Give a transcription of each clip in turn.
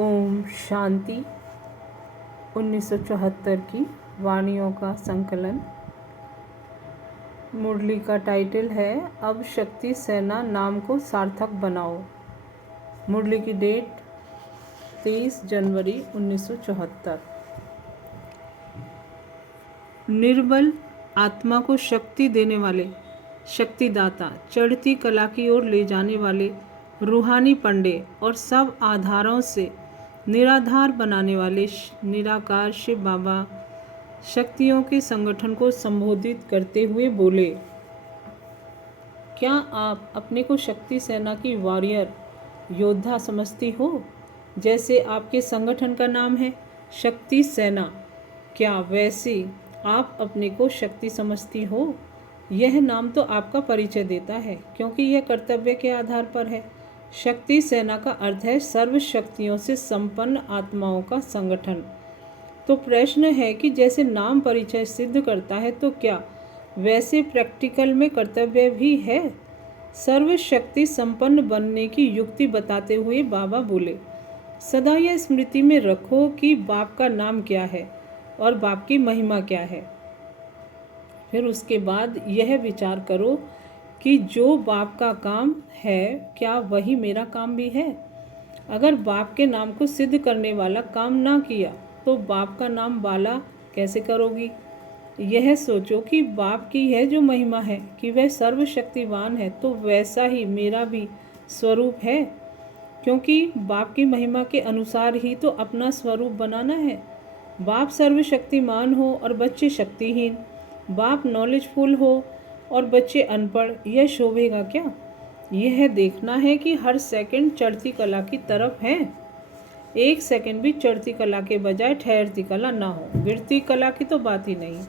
ओम शांति। 1974 की वाणियों का संकलन। मुरली का टाइटल है अब शक्ति सेना नाम को सार्थक बनाओ। मुरली की डेट 23 जनवरी 1974। निर्बल आत्मा को शक्ति देने वाले शक्तिदाता, चढ़ती कला की ओर ले जाने वाले रूहानी पंडे और सब आधारों से निराधार बनाने वाले निराकार शिव बाबा शक्तियों के संगठन को संबोधित करते हुए बोले, क्या आप अपने को शक्ति सेना की वॉरियर योद्धा समझती हो? जैसे आपके संगठन का नाम है शक्ति सेना, क्या वैसे आप अपने को शक्ति समझती हो? यह नाम तो आपका परिचय देता है, क्योंकि यह कर्तव्य के आधार पर है। शक्ति सेना का अर्थ है सर्व शक्तियों से संपन्न आत्माओं का संगठन। तो प्रश्न है कि जैसे नाम परिचय सिद्ध करता है, तो क्या वैसे प्रैक्टिकल में कर्तव्य भी है? सर्व शक्ति संपन्न बनने की युक्ति बताते हुए बाबा बोले, सदा यह स्मृति में रखो कि बाप का नाम क्या है और बाप की महिमा क्या है। फिर उसके बाद यह विचार करो कि जो बाप का काम है, क्या वही मेरा काम भी है? अगर बाप के नाम को सिद्ध करने वाला काम ना किया, तो बाप का नाम वाला कैसे करोगी? यह सोचो कि बाप की है जो महिमा है कि वह सर्वशक्तिवान है, तो वैसा ही मेरा भी स्वरूप है, क्योंकि बाप की महिमा के अनुसार ही तो अपना स्वरूप बनाना है। बाप सर्वशक्तिमान हो और बच्चे शक्तिहीन, बाप नॉलेजफुल हो और बच्चे अनपढ़, यह शोभेगा क्या? यह देखना है कि हर सेकंड चढ़ती कला की तरफ है। एक सेकंड भी चढ़ती कला के बजाय ठहरती कला ना हो। गिरती कला की तो बात ही नहीं।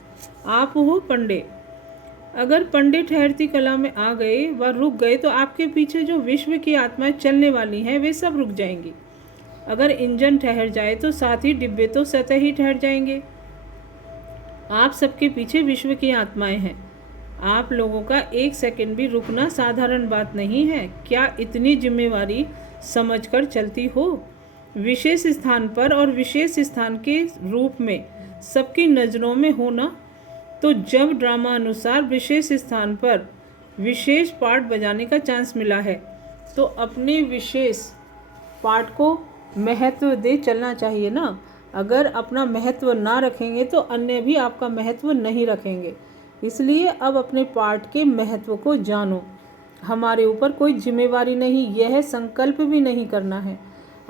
आप हो पंडे, अगर पंडे ठहरती कला में आ गए व रुक गए, तो आपके पीछे जो विश्व की आत्माएं चलने वाली हैं, वे सब रुक जाएंगी। अगर इंजन ठहर जाए तो साथ ही डिब्बे तो स्वतः ही ठहर जाएंगे। आप सबके पीछे विश्व की आत्माएं हैं। आप लोगों का एक सेकंड भी रुकना साधारण बात नहीं है। क्या इतनी जिम्मेवारी समझकर चलती हो? विशेष स्थान पर और विशेष स्थान के रूप में सबकी नज़रों में हो ना, तो जब ड्रामा अनुसार विशेष स्थान पर विशेष पार्ट बजाने का चांस मिला है, तो अपने विशेष पार्ट को महत्व दे चलना चाहिए ना। अगर अपना महत्व ना रखेंगे तो अन्य भी आपका महत्व नहीं रखेंगे। इसलिए अब अपने पार्ट के महत्व को जानो। हमारे ऊपर कोई जिम्मेवारी नहीं, यह संकल्प भी नहीं करना है।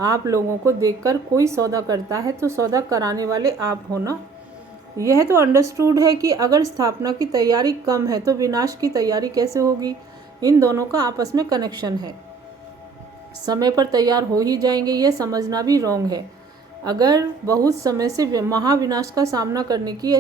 आप लोगों को देखकर कोई सौदा करता है तो सौदा कराने वाले आप हो ना। यह तो अंडरस्टूड है कि अगर स्थापना की तैयारी कम है तो विनाश की तैयारी कैसे होगी। इन दोनों का आपस में कनेक्शन है। समय पर तैयार हो ही जाएंगे, यह समझना भी रॉन्ग है। अगर बहुत समय से महाविनाश का सामना करने की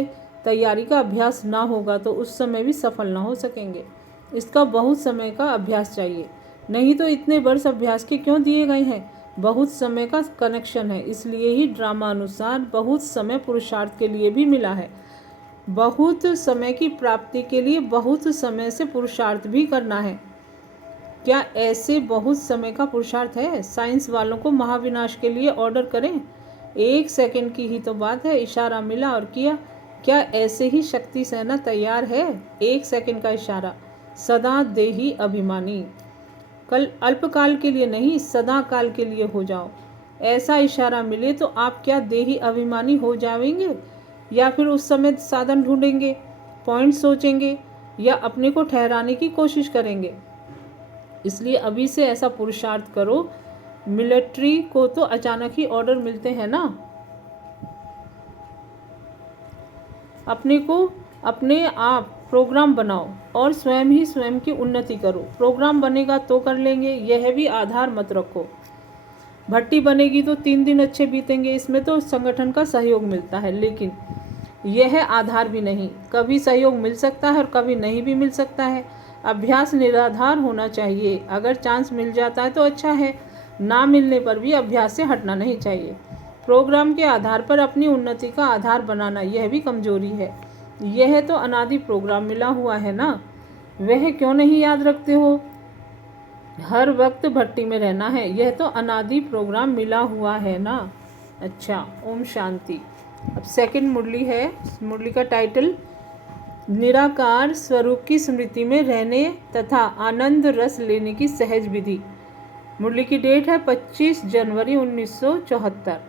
तैयारी का अभ्यास ना होगा, तो उस समय भी सफल ना हो सकेंगे। इसका बहुत समय का अभ्यास चाहिए, नहीं तो इतने वर्ष अभ्यास के क्यों दिए गए हैं? बहुत समय का कनेक्शन है, इसलिए ही ड्रामा अनुसार बहुत समय पुरुषार्थ के लिए भी मिला है। बहुत समय की प्राप्ति के लिए बहुत समय से पुरुषार्थ भी करना है। क्या ऐसे बहुत समय का पुरुषार्थ है? साइंस वालों को महाविनाश के लिए ऑर्डर करें, एक सेकंड की ही तो बात है। इशारा मिला और किया। क्या ऐसे ही शक्ति सेना तैयार है? एक सेकंड का इशारा। सदा देही अभिमानी, कल अल्पकाल के लिए नहीं, सदा काल के लिए हो जाओ। ऐसा इशारा मिले तो आप क्या देही अभिमानी हो जाएंगे, या फिर उस समय साधन ढूंढेंगे, पॉइंट सोचेंगे, या अपने को ठहराने की कोशिश करेंगे? इसलिए अभी से ऐसा पुरुषार्थ करो। मिलिट्री को तो अचानक ही ऑर्डर मिलते हैं ना। अपने आप प्रोग्राम बनाओ और स्वयं ही स्वयं की उन्नति करो। प्रोग्राम बनेगा तो कर लेंगे, यह भी आधार मत रखो। भट्टी बनेगी तो 3 दिन अच्छे बीतेंगे, इसमें तो संगठन का सहयोग मिलता है, लेकिन यह आधार भी नहीं। कभी सहयोग मिल सकता है और कभी नहीं भी मिल सकता है। अभ्यास निराधार होना चाहिए। अगर चांस मिल जाता है तो अच्छा है, ना मिलने पर भी अभ्यास से हटना नहीं चाहिए। प्रोग्राम के आधार पर अपनी उन्नति का आधार बनाना, यह भी कमजोरी है। यह तो अनादि प्रोग्राम मिला हुआ है ना, वह क्यों नहीं याद रखते हो? हर वक्त भट्टी में रहना है, यह तो अनादि प्रोग्राम मिला हुआ है ना। अच्छा, ओम शांति। अब सेकंड मुरली है। मुरली का टाइटल निराकार स्वरूप की स्मृति में रहने तथा आनंद रस लेने की सहज विधि। मुरली की डेट है 25 जनवरी 1974।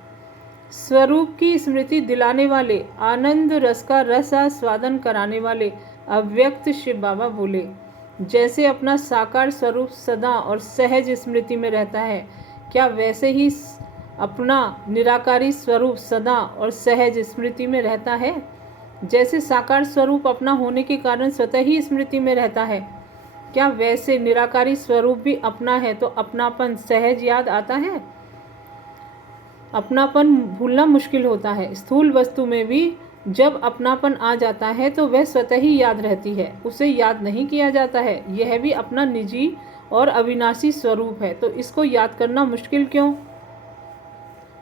स्वरूप की स्मृति दिलाने वाले, आनंद रस का रसास्वादन कराने वाले अव्यक्त शिव बाबा बोले, जैसे अपना साकार स्वरूप सदा और सहज स्मृति में रहता है, क्या वैसे ही अपना निराकारी स्वरूप सदा और सहज स्मृति में रहता है? जैसे साकार स्वरूप अपना होने के कारण स्वतः ही स्मृति में रहता है, क्या वैसे निराकारी स्वरूप भी अपना है तो अपनापन सहज याद आता है? अपनापन भूलना मुश्किल होता है। स्थूल वस्तु में भी जब अपनापन आ जाता है तो वह स्वतः ही याद रहती है, उसे याद नहीं किया जाता है। यह भी अपना निजी और अविनाशी स्वरूप है, तो इसको याद करना मुश्किल क्यों?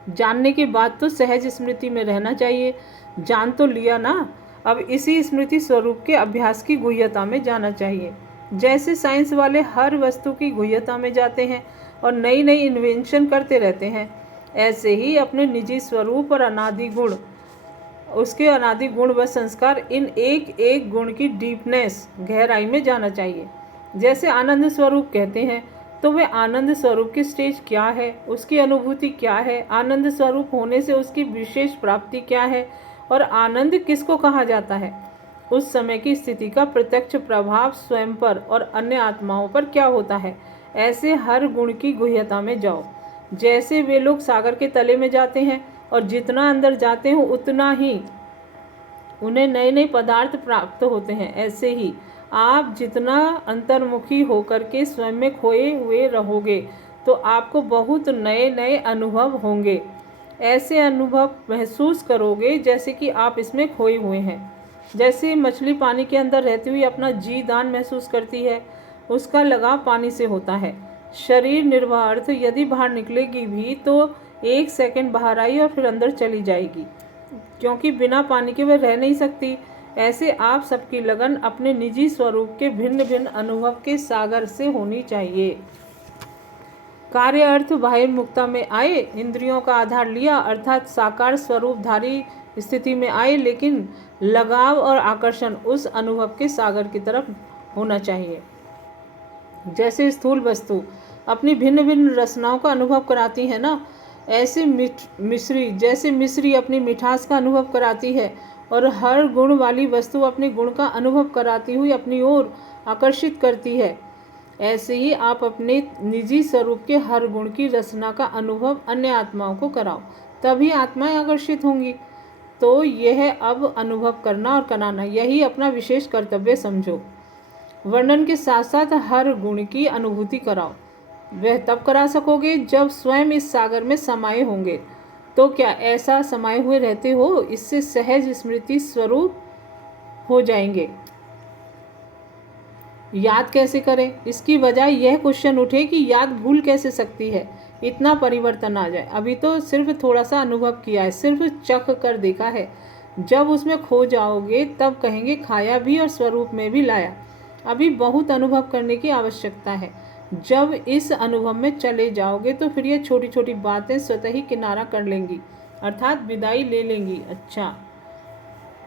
जानने के बाद तो सहज स्मृति में रहना चाहिए। जान तो लिया ना, अब इसी स्मृति स्वरूप के अभ्यास की गुह्यता में जाना चाहिए। जैसे साइंस वाले हर वस्तु की गुह्यता में जाते हैं और नई नई इन्वेंशन करते रहते हैं, ऐसे ही अपने निजी स्वरूप और अनादि गुण, उसके अनादि गुण व संस्कार, इन एक एक गुण की डीपनेस, गहराई में जाना चाहिए। जैसे आनंद स्वरूप कहते हैं, तो वह आनंद स्वरूप की स्टेज क्या है, उसकी अनुभूति क्या है, आनंद स्वरूप होने से उसकी विशेष प्राप्ति क्या है, और आनंद किसको कहा जाता है, उस समय की स्थिति का प्रत्यक्ष प्रभाव स्वयं पर और अन्य आत्माओं पर क्या होता है। ऐसे हर गुण की गुह्यता में जाओ। जैसे वे लोग सागर के तले में जाते हैं और जितना अंदर जाते हो उतना ही उन्हें नए नए पदार्थ प्राप्त होते हैं, ऐसे ही आप जितना अंतर्मुखी होकर के स्वयं में खोए हुए रहोगे तो आपको बहुत नए नए अनुभव होंगे। ऐसे अनुभव महसूस करोगे जैसे कि आप इसमें खोए हुए हैं। जैसे मछली पानी के अंदर रहती हुई अपना जी दान महसूस करती है, उसका लगाव पानी से होता है। शरीर निर्वाह यदि बाहर निकलेगी भी तो 1 सेकंड बाहर आई और फिर अंदर चली जाएगी, क्योंकि बिना पानी के वह रह नहीं सकती। ऐसे आप सबकी लगन अपने निजी स्वरूप के भिन्न भिन्न अनुभव के सागर से होनी चाहिए। कार्य अर्थ बाह्य मुक्ता में आए, इंद्रियों का आधार लिया, अर्थात साकार स्वरूपधारी स्थिति में आए, लेकिन लगाव और आकर्षण उस अनुभव के सागर की तरफ होना चाहिए। जैसे स्थूल वस्तु अपनी भिन्न भिन्न रचनाओं का अनुभव कराती है ना, ऐसे मिश्री अपनी मिठास का अनुभव कराती है और हर गुण वाली वस्तु अपने गुण का अनुभव कराती हुई अपनी ओर आकर्षित करती है। ऐसे ही आप अपने निजी स्वरूप के हर गुण की रचना का अनुभव अन्य आत्माओं को कराओ, तभी आत्माएं आकर्षित होंगी। तो यह अब अनुभव करना और कराना, यही अपना विशेष कर्तव्य समझो। वर्णन के साथ साथ हर गुण की अनुभूति कराओ। वह तब करा सकोगे जब स्वयं इस सागर में समाये होंगे। तो क्या ऐसा समाये हुए रहते हो? इससे सहज स्मृति स्वरूप हो जाएंगे। याद कैसे करें? इसकी बजाय यह क्वेश्चन उठे कि याद भूल कैसे सकती है, इतना परिवर्तन आ जाए। अभी तो सिर्फ थोड़ा सा अनुभव किया है, सिर्फ चख कर देखा है। जब उसमें खो जाओगे तब कहेंगे खाया भी और स्वरूप में भी लाया। अभी बहुत अनुभव करने की आवश्यकता है। जब इस अनुभव में चले जाओगे तो फिर ये छोटी छोटी बातें स्वतः ही किनारा कर लेंगी, अर्थात विदाई ले लेंगी। अच्छा,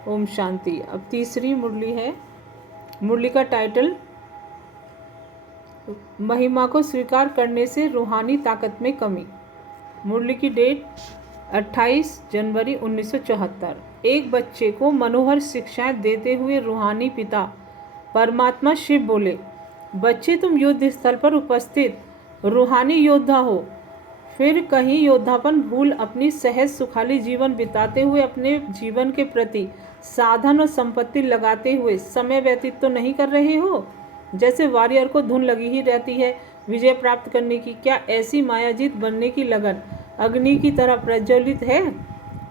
ओम शांति। अब तीसरी मुरली है। मुरली का टाइटल महिमा को स्वीकार करने से रूहानी ताकत में कमी। मुरली की डेट 28 जनवरी 1974। एक बच्चे को मनोहर शिक्षाएं देते हुए रूहानी पिता परमात्मा शिव बोले, बच्चे तुम युद्ध स्थल पर उपस्थित रूहानी योद्धा हो। फिर कहीं योद्धापन भूल अपनी सहज सुखाली जीवन बिताते हुए अपने जीवन के प्रति साधन और संपत्ति लगाते हुए समय व्यतीत तो नहीं कर रहे हो? जैसे वॉरियर को धुन लगी ही रहती है विजय प्राप्त करने की, क्या ऐसी मायाजीत बनने की लगन अग्नि की तरह प्रज्वलित है?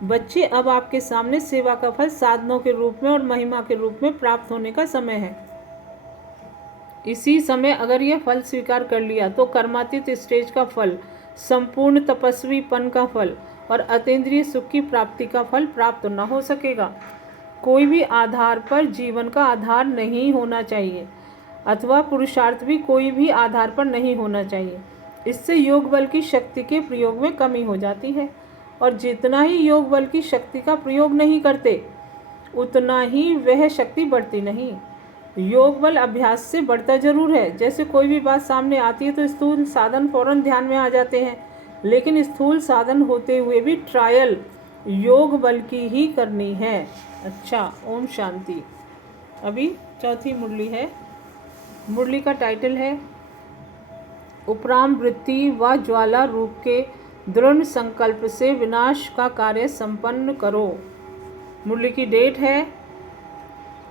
बच्चे, अब आपके सामने सेवा का फल साधनों के रूप में और महिमा के रूप में प्राप्त होने का समय है। इसी समय अगर यह फल स्वीकार कर लिया तो कर्मातीत स्टेज का फल, संपूर्ण तपस्वीपन का फल और अतीन्द्रिय सुख की प्राप्ति का फल प्राप्त न हो सकेगा। कोई भी आधार पर जीवन का आधार नहीं होना चाहिए। अथवा पुरुषार्थ भी कोई भी आधार पर नहीं होना चाहिए। इससे योग बल की शक्ति के प्रयोग में कमी हो जाती है, और जितना ही योग बल की शक्ति का प्रयोग नहीं करते उतना ही वह शक्ति बढ़ती नहीं। योग बल अभ्यास से बढ़ता जरूर है। जैसे कोई भी बात सामने आती है तो स्थूल साधन फौरन ध्यान में आ जाते हैं, लेकिन स्थूल साधन होते हुए भी ट्रायल योग बल की ही करनी है। अच्छा, ओम शांति। अभी चौथी मुरली है। मुरली का टाइटल है उपराम वृत्ति व ज्वाला रूप के दृढ़ संकल्प से विनाश का कार्य संपन्न करो। मुरली की डेट है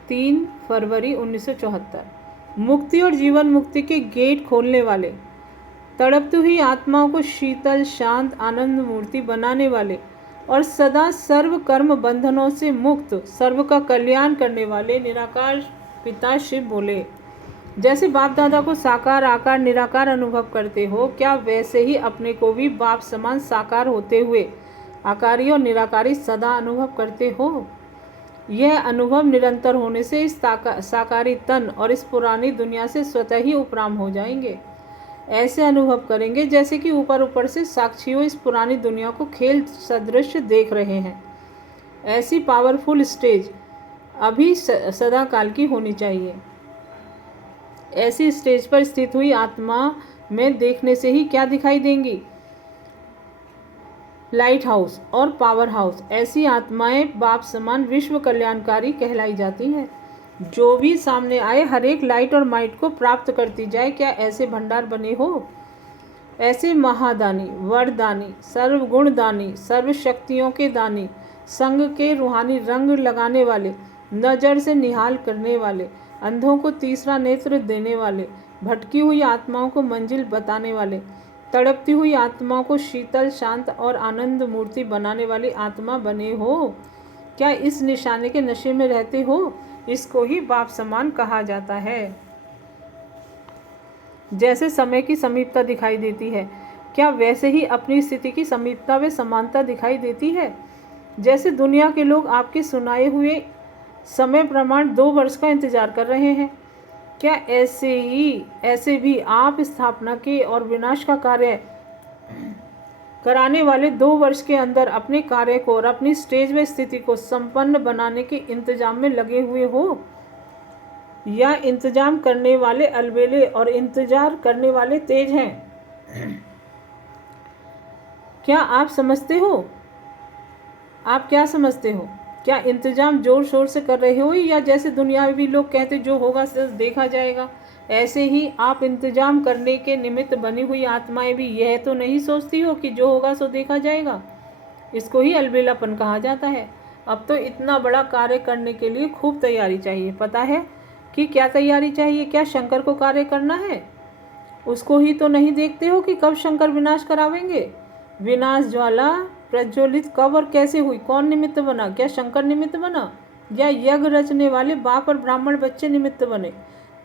3 फरवरी 1974। मुक्ति और जीवन मुक्ति के गेट खोलने वाले, तड़पती हुई आत्माओं को शीतल शांत आनंद मूर्ति बनाने वाले और सदा सर्व कर्म बंधनों से मुक्त सर्व का कल्याण करने वाले निराकार पिता शिव बोले। जैसे बाप दादा को साकार आकार निराकार अनुभव करते हो, क्या वैसे ही अपने को भी बाप समान साकार होते हुए आकारी और निराकारी सदा अनुभव करते हो। यह अनुभव निरंतर होने से इस साकारी तन और इस पुरानी दुनिया से स्वतः ही उपराम हो जाएंगे। ऐसे अनुभव करेंगे जैसे कि ऊपर ऊपर से साक्षियों इस पुरानी दुनिया को खेल सदृश देख रहे हैं। ऐसी पावरफुल स्टेज अभी सदा काल की होनी चाहिए। ऐसी स्टेज पर स्थित हुई आत्मा में देखने से ही क्या दिखाई देंगी? लाइट हाउस और पावर हाउस। ऐसी आत्माएं बाप समान विश्व कल्याणकारी कहलाई जाती हैं। जो भी सामने आए हर एक लाइट और माइट को प्राप्त करती जाए। क्या ऐसे भंडार बने हो? ऐसे महादानी, वरदानी, सर्वगुणदानी, सर्व शक्तियों के दानी, संग के रूहानी रंग लगाने वाले, नज़र से निहाल करने वाले, अंधों को तीसरा नेत्र देने वाले, भटकी हुई आत्माओं को मंजिल बताने वाले, तड़पती हुई आत्माओं को शीतल शांत और आनंद मूर्ति बनाने वाली आत्मा बने हो। क्या इस निशाने के नशे में रहते हो? इसको ही बाप समान कहा जाता है। जैसे समय की समीपता दिखाई देती है, क्या वैसे ही अपनी स्थिति की समीपता व समानता दिखाई देती है? जैसे दुनिया के लोग आपके सुनाए हुए समय प्रमाण 2 वर्ष का इंतजार कर रहे हैं, क्या ऐसे भी आप स्थापना के और विनाश का कार्य कराने वाले 2 वर्ष के अंदर अपने कार्य को और अपनी स्टेज व स्थिति को संपन्न बनाने के इंतजाम में लगे हुए हो? या इंतजाम करने वाले अलबेले और इंतजार करने वाले तेज हैं? क्या आप समझते हो? आप क्या समझते हो? क्या इंतजाम जोर शोर से कर रहे हो, या जैसे दुनियावी लोग कहते जो होगा देखा जाएगा, ऐसे ही आप इंतजाम करने के निमित्त बनी हुई आत्माएं भी यह तो नहीं सोचती हो कि जो होगा सो देखा जाएगा? इसको ही अलबेलापन कहा जाता है। अब तो इतना बड़ा कार्य करने के लिए खूब तैयारी चाहिए। पता है कि क्या तैयारी चाहिए? क्या शंकर को कार्य करना है? उसको ही तो नहीं देखते हो कि कब शंकर विनाश करावेंगे? विनाश ज्वाला प्रज्वलित कब और कैसे हुई? कौन निमित्त बना? क्या शंकर निमित्त बना, या यज्ञ रचने वाले बाप और ब्राह्मण बच्चे निमित्त बने?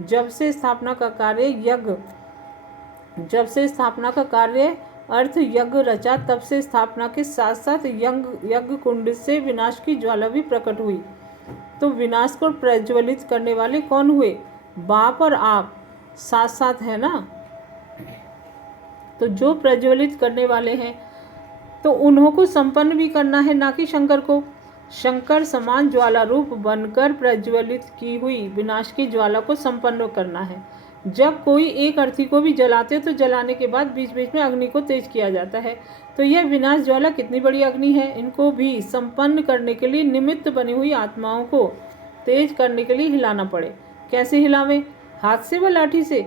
जब से स्थापना का कार्य अर्थ यज्ञ रचा, तब से स्थापना के साथ साथ यज्ञ कुंड से विनाश की ज्वाला भी प्रकट हुई। तो विनाश को प्रज्वलित करने वाले कौन हुए? बाप और आप साथ साथ है ना। तो जो प्रज्वलित करने वाले हैं तो उन्हों को संपन्न भी करना है, ना कि शंकर को। शंकर समान ज्वाला रूप बनकर प्रज्वलित की हुई विनाश की ज्वाला को संपन्न करना है। जब कोई एक अर्थी को भी जलाते तो जलाने के बाद बीच बीच में अग्नि को तेज किया जाता है। तो यह विनाश ज्वाला कितनी बड़ी अग्नि है। इनको भी संपन्न करने के लिए निमित्त बनी हुई आत्माओं को तेज करने के लिए हिलाना पड़े। कैसे हिलावें? हाथ से व लाठी से,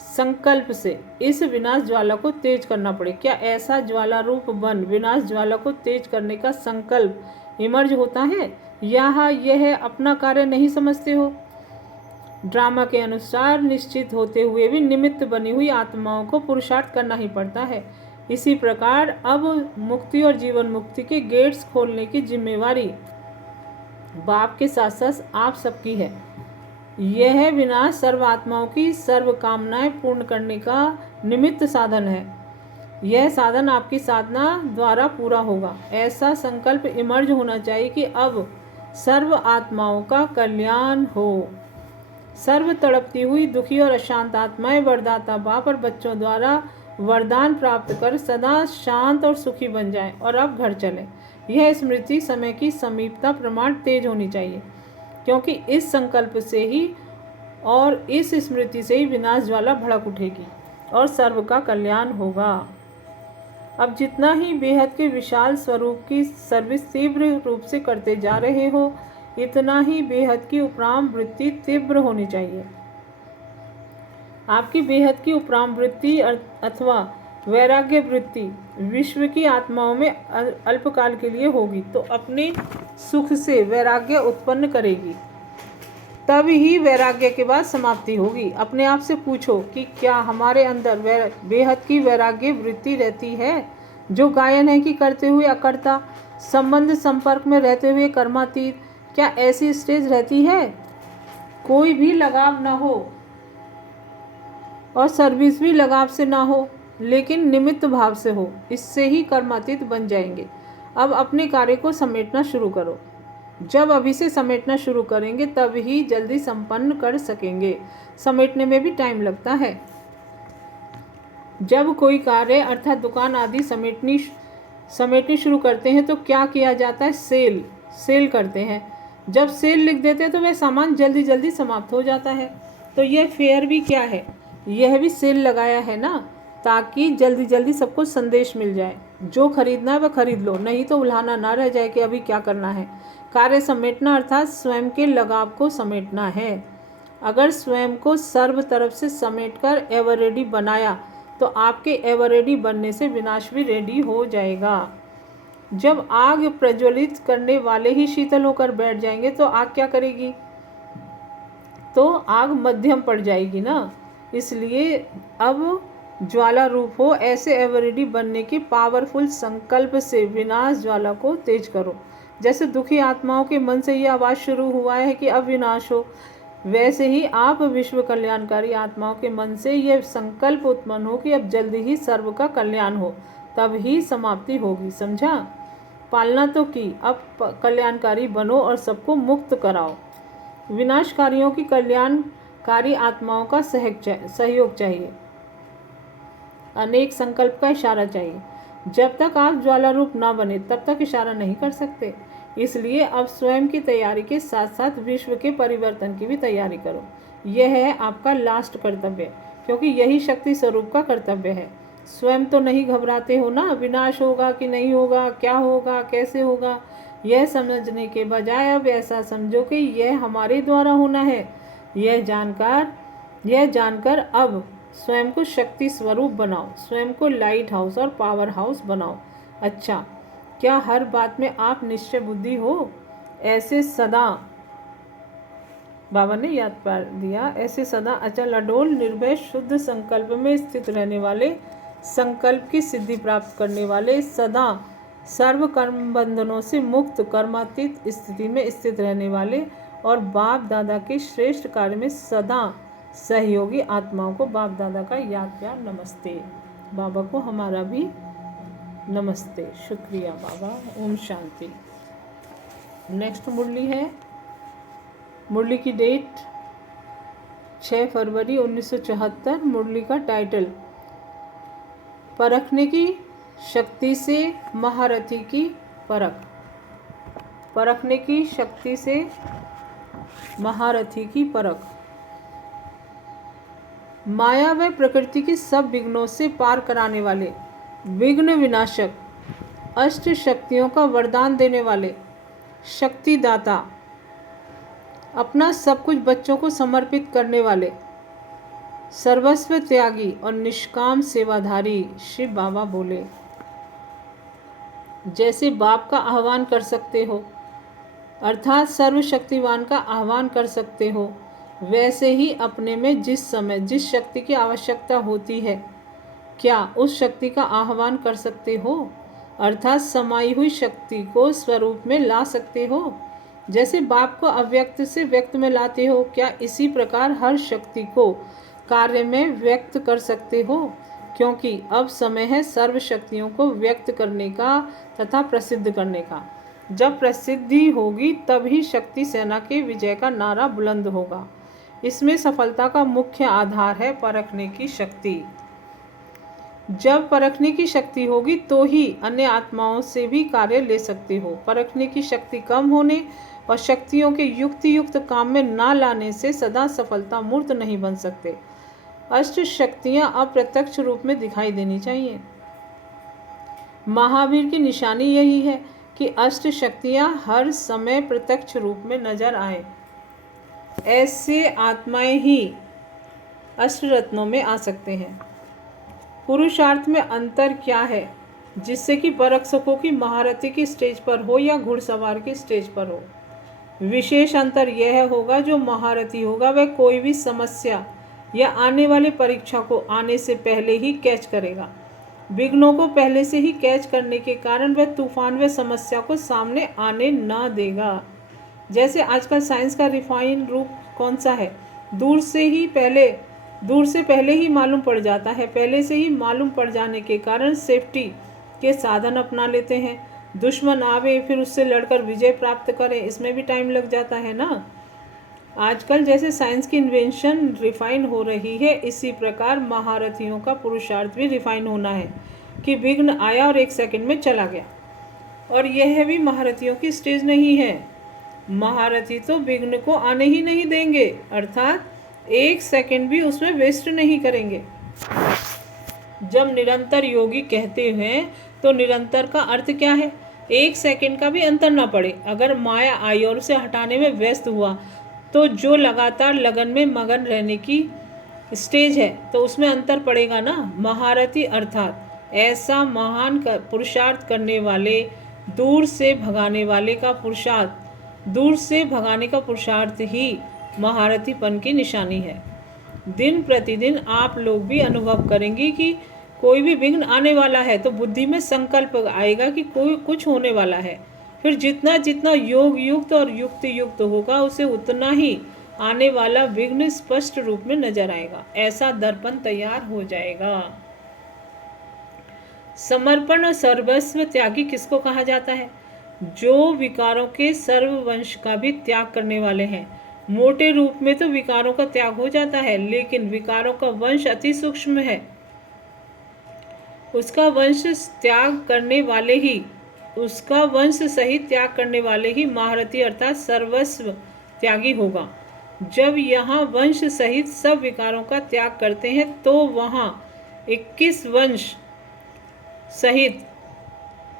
संकल्प से इस विनाश ज्वाला को तेज करना पड़े। क्या ऐसा ज्वाला रूप बन विनाश ज्वाला को तेज करने का संकल्प इमर्ज होता है, या यह अपना कार्य नहीं समझते हो? ड्रामा के अनुसार निश्चित होते हुए भी निमित्त बनी हुई आत्माओं को पुरुषार्थ करना ही पड़ता है। इसी प्रकार अब मुक्ति और जीवन मुक्ति के गेट्स खोलने की जिम्मेवारी बाप के साथ साथ आप सबकी है। यह विनाश सर्व आत्माओं की सर्व कामनाएं पूर्ण करने का निमित्त साधन है। यह साधन आपकी साधना द्वारा पूरा होगा। ऐसा संकल्प इमर्ज होना चाहिए कि अब सर्व आत्माओं का कल्याण हो। सर्व तड़पती हुई दुखी और अशांत आत्माएं वरदाता बाप और बच्चों द्वारा वरदान प्राप्त कर सदा शांत और सुखी बन जाएं और अब घर चलें। यह स्मृति समय की समीपता प्रमाण तेज होनी चाहिए, क्योंकि इस संकल्प से ही और इस स्मृति से ही विनाश ज्वाला भड़क उठेगी और सर्व का कल्याण होगा। अब जितना ही बेहद के विशाल स्वरूप की सर्विस तीव्र रूप से करते जा रहे हो, इतना ही बेहद की उपराम वृत्ति तीव्र होनी चाहिए। आपकी बेहद की उपराम वृत्ति अथवा वैराग्य वृत्ति विश्व की आत्माओं में अल्पकाल के लिए होगी तो अपने सुख से वैराग्य उत्पन्न करेगी, तब ही वैराग्य के बाद समाप्ति होगी। अपने आप से पूछो कि क्या हमारे अंदर बेहद की वैराग्य वृत्ति रहती है, जो गायन है कि करते हुए अकर्ता, संबंध संपर्क में रहते हुए कर्मातीत, क्या ऐसी स्टेज रहती है? कोई भी लगाव न हो और सर्विस भी लगाव से ना हो, लेकिन निमित्त भाव से हो, इससे ही कर्मातीत बन जाएंगे। अब अपने कार्य को समेटना शुरू करो। जब अभी से समेटना शुरू करेंगे तब ही जल्दी संपन्न कर सकेंगे। समेटने में भी टाइम लगता है। जब कोई कार्य अर्थात दुकान आदि समेटनी शुरू करते हैं तो क्या किया जाता है? सेल करते हैं। जब सेल लिख देते हैं तो वह सामान जल्दी जल्दी समाप्त हो जाता है। तो यह फेयर भी क्या है? यह भी सेल लगाया है ना, ताकि जल्दी जल्दी सबको संदेश मिल जाए। जो खरीदना है वह खरीद लो, नहीं तो उल्हाना ना रह जाए कि अभी क्या करना है। कार्य समेटना अर्थात स्वयं के लगाव को समेटना है। अगर स्वयं को सर्व तरफ से समेटकर एवर रेडी बनाया तो आपके एवर रेडी बनने से विनाश भी रेडी हो जाएगा। जब आग प्रज्वलित करने वाले ही शीतल होकर बैठ जाएंगे तो आग क्या करेगी? तो आग मध्यम पड़ जाएगी ना। इसलिए अब ज्वाला रूप हो ऐसे एवर रेडी बनने की पावरफुल संकल्प से विनाश ज्वाला को तेज करो। जैसे दुखी आत्माओं के मन से यह आवाज़ शुरू हुआ है कि अब विनाश हो, वैसे ही आप विश्व कल्याणकारी आत्माओं के मन से यह संकल्प उत्पन्न हो कि अब जल्दी ही सर्व का कल्याण हो, तब ही समाप्ति होगी। समझा? पालना तो की, अब कल्याणकारी बनो और सबको मुक्त कराओ। विनाशकारियों की कल्याणकारी आत्माओं का सहयोग चाहिए, अनेक संकल्प का इशारा चाहिए। जब तक आप ज्वाला रूप ना बने तब तक इशारा नहीं कर सकते। इसलिए अब स्वयं की तैयारी के साथ साथ विश्व के परिवर्तन की भी तैयारी करो। यह है आपका लास्ट कर्तव्य, क्योंकि यही शक्ति स्वरूप का कर्तव्य है। स्वयं तो नहीं घबराते हो ना, विनाश होगा कि नहीं होगा, क्या होगा, कैसे होगा, यह समझने के बजाय अब ऐसा समझो कि यह हमारे द्वारा होना है। यह जानकर अब स्वयं को शक्ति स्वरूप बनाओ, स्वयं को लाइट हाउस और पावर हाउस बनाओ। अच्छा, क्या हर बात में आप निश्चय बुद्धि हो? ऐसे सदा, बाबा ने याद कर दिया, ऐसे सदा अचल अडोल निर्भय शुद्ध संकल्प में स्थित रहने वाले, संकल्प की सिद्धि प्राप्त करने वाले, सदा सर्व कर्म बंधनों से मुक्त कर्मातीत स्थिति में स्थित रहने वाले और बाप दादा के श्रेष्ठ कार्य में सदा सहयोगी आत्माओं को बाप दादा का याद प्यार नमस्ते। बाबा को हमारा भी नमस्ते। शुक्रिया बाबा। ओम शांति। नेक्स्ट मुरली है, मुरली की डेट 6 फरवरी 1974। मुरली का टाइटल परखने की शक्ति से महारथी की परख। परखने की शक्ति से महारथी की परख। माया व प्रकृति की सब विघ्नों से पार कराने वाले, विघ्न विनाशक, अष्ट शक्तियों का वरदान देने वाले, शक्तिदाता, अपना सब कुछ बच्चों को समर्पित करने वाले, सर्वस्व त्यागी और निष्काम सेवाधारी शिव बाबा बोले। जैसे बाप का आह्वान कर सकते हो अर्थात सर्वशक्तिवान का आह्वान कर सकते हो, वैसे ही अपने में जिस समय जिस शक्ति की आवश्यकता होती है, क्या उस शक्ति का आह्वान कर सकते हो अर्थात समाई हुई शक्ति को स्वरूप में ला सकते हो। जैसे बाप को अव्यक्त से व्यक्त में लाते हो, क्या इसी प्रकार हर शक्ति को कार्य में व्यक्त कर सकते हो, क्योंकि अब समय है सर्व शक्तियों को व्यक्त करने का तथा प्रसिद्ध करने का। जब प्रसिद्धि होगी तब ही शक्ति सेना के विजय का नारा बुलंद होगा। इसमें सफलता का मुख्य आधार है परखने की शक्ति। जब परखने की शक्ति होगी तो ही अन्य आत्माओं से भी कार्य ले सकते हो। परखने की शक्ति कम होने और शक्तियों के युक्त काम में ना लाने से सदा सफलता मूर्त नहीं बन सकते। अष्ट शक्तियाँ अप्रत्यक्ष रूप में दिखाई देनी चाहिए। महावीर की निशानी यही है कि अष्ट शक्तियाँ हर समय प्रत्यक्ष रूप में नजर आए। ऐसे आत्माएं ही अष्ट रत्नों में आ सकते हैं। पुरुषार्थ में अंतर क्या है जिससे कि परख सको कि महारथी की स्टेज पर हो या घुड़सवार की स्टेज पर हो? विशेष अंतर यह होगा जो महारथी होगा वह कोई भी समस्या या आने वाले परीक्षा को आने से पहले ही कैच करेगा। विघ्नों को पहले से ही कैच करने के कारण वह तूफान व समस्या को सामने आने ना देगा। जैसे आजकल साइंस का रिफाइन रूप कौन सा है? दूर से पहले ही मालूम पड़ जाता है। पहले से ही मालूम पड़ जाने के कारण सेफ्टी के साधन अपना लेते हैं। दुश्मन आवे फिर उससे लड़कर विजय प्राप्त करें, इसमें भी टाइम लग जाता है ना। आजकल जैसे साइंस की इन्वेंशन रिफाइन हो रही है, इसी प्रकार महारथियों का पुरुषार्थ भी रिफाइन होना है कि विघ्न आया और 1 सेकंड में चला गया। और यह भी महारथियों की स्टेज नहीं है। महारथी तो विघ्न को आने ही नहीं देंगे, अर्थात 1 सेकंड भी उसमें वेस्ट नहीं करेंगे। जब निरंतर योगी कहते हैं तो निरंतर का अर्थ क्या है? 1 सेकंड का भी अंतर ना पड़े। अगर माया आई और उसे हटाने में व्यस्त हुआ तो जो लगातार लगन में मगन रहने की स्टेज है तो उसमें अंतर पड़ेगा ना। महारथी अर्थात ऐसा महान पुरुषार्थ करने वाले, दूर से भगाने का पुरुषार्थ ही महारथीपन की निशानी है। दिन प्रतिदिन आप लोग भी अनुभव करेंगे कि कोई भी विघ्न आने वाला है तो बुद्धि में संकल्प आएगा कि कोई कुछ होने वाला है। फिर जितना जितना योग युक्त और युक्त युक्त होगा उसे उतना ही आने वाला विघ्न स्पष्ट रूप में नजर आएगा। ऐसा दर्पण तैयार हो जाएगा। समर्पण और सर्वस्व त्यागी किसको कहा जाता है? जो विकारों के सर्ववंश का भी त्याग करने वाले हैं। मोटे रूप में तो विकारों का त्याग हो जाता है, लेकिन विकारों का वंश अति सूक्ष्म है। उसका वंश सहित त्याग करने वाले ही महारथी अर्थात सर्वस्व त्यागी होगा। जब यहाँ वंश सहित सब विकारों का त्याग करते हैं तो वहाँ 21 वंश सहित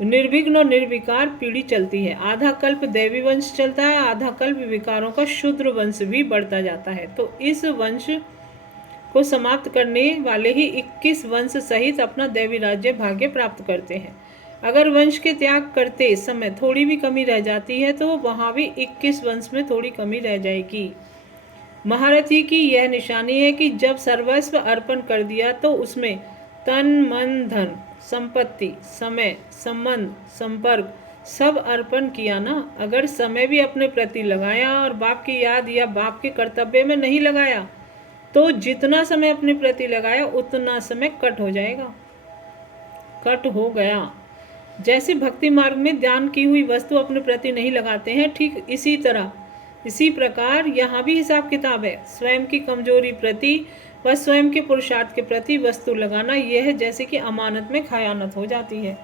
निर्विघ्न और निर्विकार पीढ़ी चलती है। आधा कल्प दैवी वंश चलता है, आधा कल्प विकारों का शूद्र वंश भी बढ़ता जाता है। तो इस वंश को समाप्त करने वाले ही 21 वंश सहित अपना दैवी राज्य भाग्य प्राप्त करते हैं। अगर वंश के त्याग करते समय थोड़ी भी कमी रह जाती है तो वहाँ भी 21 वंश में थोड़ी कमी रह जाएगी। महारथी की यह निशानी है कि जब सर्वस्व अर्पण कर दिया तो उसमें तन मन धन संपत्ति समय संबंध संपर्क सब अर्पण किया ना। अगर समय भी अपने प्रति लगाया और बाप की याद या बाप के कर्तव्य में नहीं लगाया तो जितना समय अपने प्रति लगाया उतना समय कट हो गया। जैसे भक्ति मार्ग में ध्यान की हुई वस्तु अपने प्रति नहीं लगाते हैं, ठीक इसी प्रकार यहाँ भी हिसाब किताब है। स्वयं की कमजोरी प्रति व स्वयं के पुरुषार्थ के प्रति वस्तु लगाना यह जैसे कि अमानत में खयानत हो जाती है।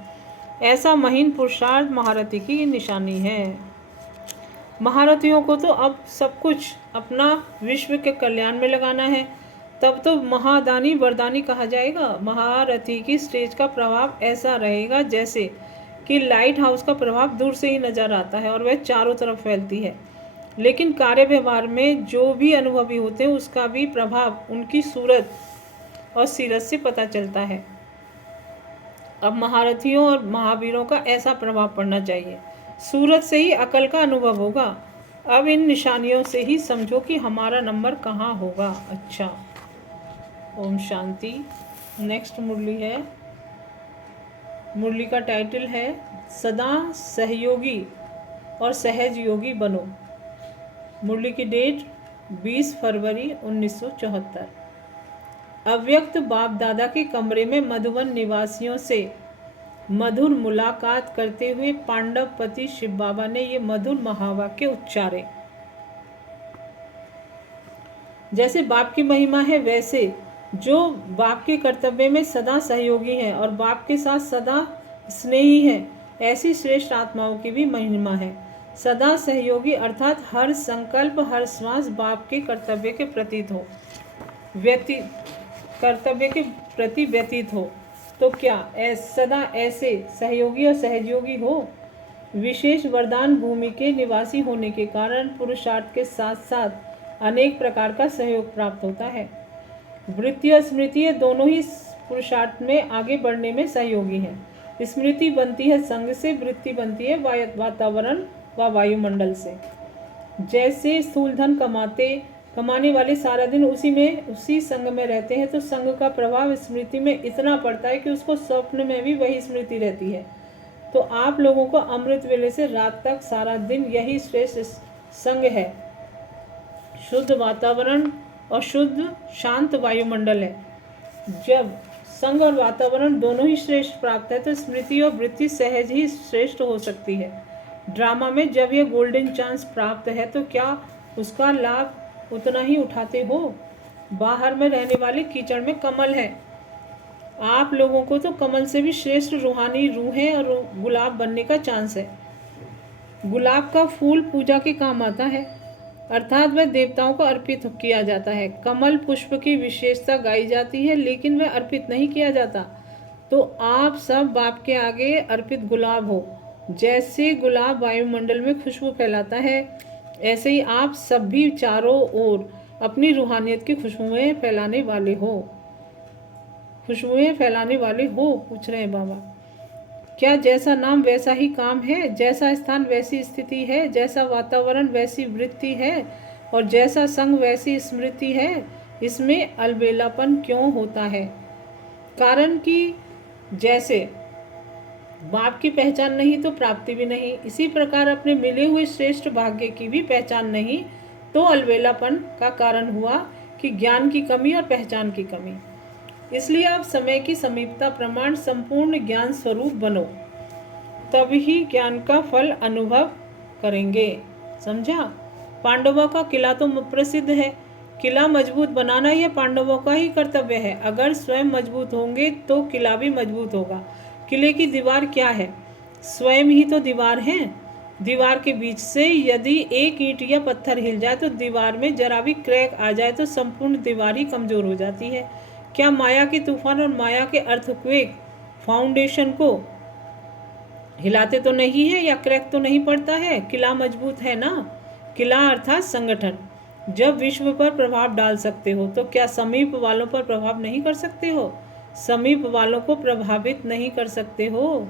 ऐसा महीन पुरुषार्थ महारथी की निशानी है। महारथियों को तो अब सब कुछ अपना विश्व के कल्याण में लगाना है, तब तो महादानी वरदानी कहा जाएगा। महारथी की स्टेज का प्रभाव ऐसा रहेगा जैसे कि लाइट हाउस का प्रभाव दूर से ही नजर आता है और वह चारों तरफ फैलती है, लेकिन कार्य व्यवहार में जो भी अनुभवी होते हैं उसका भी प्रभाव उनकी सूरत और सीरत से पता चलता है। अब महारथियों और महावीरों का ऐसा प्रभाव पड़ना चाहिए। सूरत से ही अकल का अनुभव होगा। अब इन निशानियों से ही समझो कि हमारा नंबर कहाँ होगा। अच्छा, ओम शांति। नेक्स्ट मुरली है, मुरली का टाइटल है सदा सहयोगी और सहज योगी बनो। मुरली की डेट 20 फरवरी 1974। अव्यक्त बाप दादा के कमरे में मधुवन निवासियों से मधुर मुलाकात करते हुए पांडव पति शिव बाबा ने ये मधुर महावाक्य उच्चारे। जैसे बाप की महिमा है, वैसे जो बाप के कर्तव्य में सदा सहयोगी हैं और बाप के साथ सदा स्नेही है, ऐसी श्रेष्ठ आत्माओं की भी महिमा है। सदा सहयोगी अर्थात हर संकल्प, हर श्वास बाप के कर्तव्य के प्रतीत हो, कर्तव्य के प्रति व्यतीत हो। तो क्या सदा ऐसे सहयोगी और सहयोगी हो। विशेष वरदान भूमि के निवासी होने के कारण पुरुषार्थ के साथ साथ अनेक प्रकार का सहयोग प्राप्त होता है। वृत्ति और स्मृति दोनों ही पुरुषार्थ में आगे बढ़ने में सहयोगी हैं। स्मृति बनती है संग से, वृत्ति बनती है वातावरण व वायुमंडल से। जैसे स्थूल धन कमाने वाले सारा दिन उसी संग में रहते हैं, तो संग का प्रभाव स्मृति में इतना पड़ता है कि उसको स्वप्न में भी वही स्मृति रहती है। तो आप लोगों को अमृत वेले से रात तक सारा दिन यही श्रेष्ठ संग है। शुद्ध वातावरण और शुद्ध शांत वायुमंडल है। जब संग और वातावरण दोनों ही श्रेष्ठ प्राप्त है, तो स्मृति और वृत्ति सहज ही श्रेष्ठ हो सकती है। ड्रामा में जब यह गोल्डन चांस प्राप्त है, तो क्या उसका लाभ उतना ही उठाते हो। बाहर में रहने वाले कीचड़ में कमल है। आप लोगों को तो कमल से भी श्रेष्ठ रूहानी रूहें और गुलाब बनने का चांस है। गुलाब का फूल पूजा के काम आता है, अर्थात वह देवताओं को अर्पित किया जाता है। कमल पुष्प की विशेषता गाई जाती है, लेकिन वह अर्पित नहीं किया जाता। तो आप सब बाप के आगे अर्पित गुलाब हो। जैसे गुलाब वायुमंडल में खुशबू फैलाता है, ऐसे ही आप सब भी चारों ओर अपनी रूहानियत की खुशबुएं फैलाने वाले हो। पूछ रहे हैं बाबा। क्या जैसा नाम वैसा ही काम है, जैसा स्थान वैसी स्थिति है, जैसा वातावरण वैसी वृत्ति है और जैसा संग वैसी स्मृति है, इसमें अलबेलापन क्यों होता है। कारण कि जैसे बाप की पहचान नहीं तो प्राप्ति भी नहीं, इसी प्रकार अपने मिले हुए श्रेष्ठ भाग्य की भी पहचान नहीं तो अलबेलापन का कारण हुआ कि ज्ञान की कमी और पहचान की कमी। इसलिए आप समय की समीपता प्रमाण संपूर्ण ज्ञान स्वरूप बनो, तभी ज्ञान का फल अनुभव करेंगे। समझा। पांडवों का किला तो प्रसिद्ध है। किला मजबूत बनाना यह पांडवों का ही कर्तव्य है। अगर स्वयं मजबूत होंगे तो किला भी मजबूत होगा। किले की दीवार क्या है, स्वयं ही तो दीवार है। दीवार के बीच से यदि एक ईंट या पत्थर हिल जाए तो दीवार में जरा भी क्रैक आ जाए तो संपूर्ण दीवार ही कमजोर हो जाती है। क्या माया के तूफान और माया के अर्थक्वेक फाउंडेशन को हिलाते तो नहीं है या क्रैक तो नहीं पड़ता है। किला मजबूत है ना। किला अर्थात संगठन। जब विश्व पर प्रभाव डाल सकते हो तो क्या समीप वालों पर प्रभाव नहीं कर सकते हो। समीप वालों को प्रभावित नहीं कर सकते हो।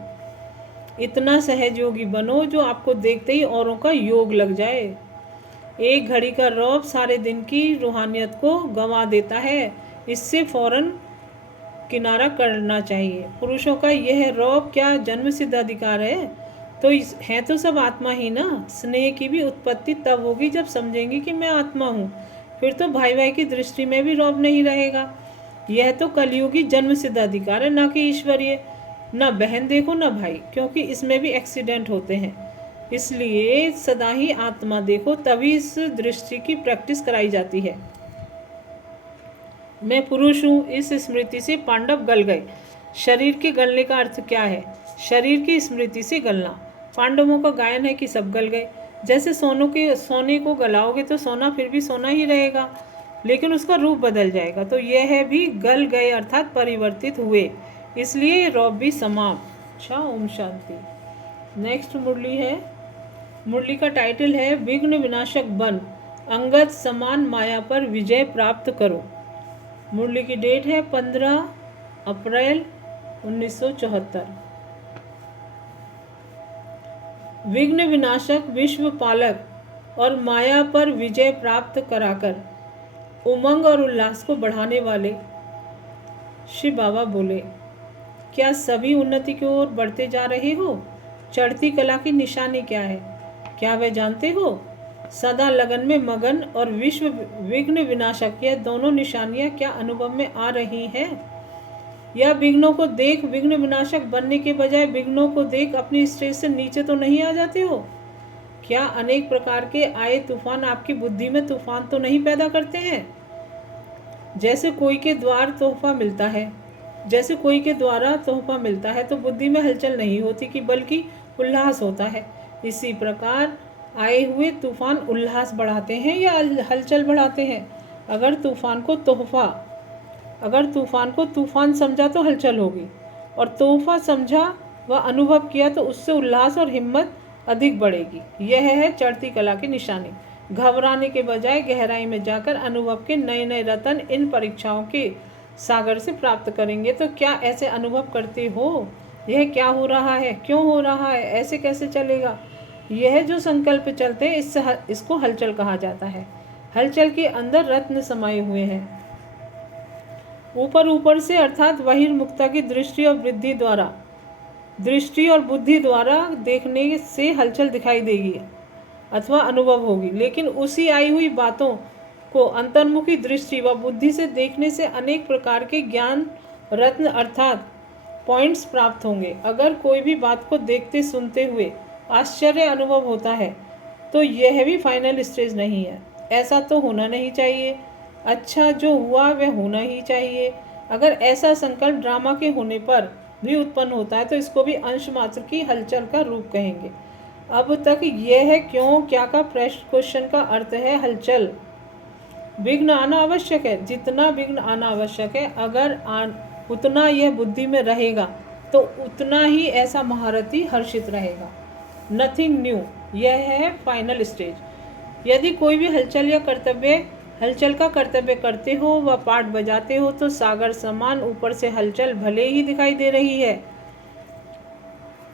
इतना सहयोगी बनो जो आपको देखते ही औरों का योग लग जाए। एक घड़ी का रौब सारे दिन की रूहानियत को गंवा देता है। इससे फौरन किनारा करना चाहिए। पुरुषों का यह रौब क्या जन्म सिद्ध अधिकार है। तो है तो सब आत्मा ही ना। स्नेह की भी उत्पत्ति तब होगी जब समझेंगे कि मैं आत्मा हूँ। फिर तो भाई भाई की दृष्टि में भी रौब नहीं रहेगा। यह तो कलयुगी जन्म सिद्ध अधिकार है, ना कि ईश्वरीय। ना बहन देखो ना भाई, क्योंकि इसमें भी एक्सीडेंट होते हैं। इसलिए सदा ही आत्मा देखो, तभी इस दृष्टि की प्रैक्टिस कराई जाती है। मैं पुरुष हूँ, इस स्मृति से पांडव गल गए। शरीर के गलने का अर्थ क्या है। शरीर की स्मृति से गलना। पांडवों का गायन है कि सब गल गए। जैसे सोने को गलाओगे तो सोना फिर भी सोना ही रहेगा, लेकिन उसका रूप बदल जाएगा। तो यह भी गल गए अर्थात परिवर्तित हुए, इसलिए रौब भी समाप्त। अच्छा, ओम शांति। नेक्स्ट मुरली है। मुरली का टाइटल है विघ्न विनाशक बन, अंगद समान माया पर विजय प्राप्त करो। मुरली की डेट है 15 अप्रैल 1974। विघ्न विनाशक, विश्व पालक और माया पर विजय प्राप्त कराकर उमंग और उल्लास को बढ़ाने वाले शिव बाबा बोले, क्या सभी उन्नति की ओर बढ़ते जा रहे हो। चढ़ती कला की निशानी क्या है, क्या वे जानते हो। सदा लगन में मगन और विश्व विघ्न विनाशक, यह दोनों निशानियां क्या अनुभव में आ रही हैं। या विघ्नों को देख विघ्न विनाशक बनने के बजाय विघ्नों को देख अपनी स्टेज से नीचे तो नहीं आ जाते हो। क्या अनेक प्रकार के आए तूफान आपकी बुद्धि में तूफान तो नहीं पैदा करते हैं। जैसे कोई के द्वारा तोहफा मिलता है तो बुद्धि में हलचल नहीं होती कि बल्कि उल्लास होता है। इसी प्रकार आए हुए तूफान उल्लास बढ़ाते हैं या हलचल बढ़ाते हैं? अगर तूफान को तूफान समझा तो हलचल होगी, और तोहफा समझा व अनुभव किया तो उससे उल्लास और हिम्मत अधिक बढ़ेगी। यह है चढ़ती कला की निशानी। घबराने के बजाय गहराई में जाकर अनुभव के नए नए रत्न इन परीक्षाओं के सागर से प्राप्त करेंगे। तो क्या ऐसे अनुभव करते हो? यह क्या हो रहा है, क्यों हो रहा है, ऐसे कैसे चलेगा? यह जो संकल्प चलते हैं इसको हलचल कहा जाता है। हलचल के अंदर रत्न समाये हुए हैं। ऊपर से अर्थात बहिर्मुखता की दृष्टि और बुद्धि द्वारा देखने से हलचल दिखाई देगी अथवा अनुभव होगी, लेकिन उसी आई हुई बातों को अंतर्मुखी दृष्टि व बुद्धि से देखने से अनेक प्रकार के ज्ञान रत्न अर्थात पॉइंट्स प्राप्त होंगे। अगर कोई भी बात को देखते सुनते हुए आश्चर्य अनुभव होता है तो यह भी फाइनल स्टेज नहीं है। ऐसा तो होना नहीं चाहिए। अच्छा जो हुआ वह होना ही चाहिए। अगर ऐसा संकल्प ड्रामा के होने पर भी उत्पन्न होता है तो इसको भी अंश मात्र की हलचल का रूप कहेंगे। अब तक यह है क्यों क्या का क्वेश्चन का अर्थ है हलचल। विघ्न आना आवश्यक है। जितना विघ्न आना आवश्यक है, अगर उतना यह बुद्धि में रहेगा तो उतना ही ऐसा महारथी हर्षित रहेगा। नथिंग न्यू, यह है फाइनल स्टेज। यदि कोई भी हलचल का कर्तव्य करते हो व पाठ बजाते हो तो सागर समान ऊपर से हलचल भले ही दिखाई दे रही है,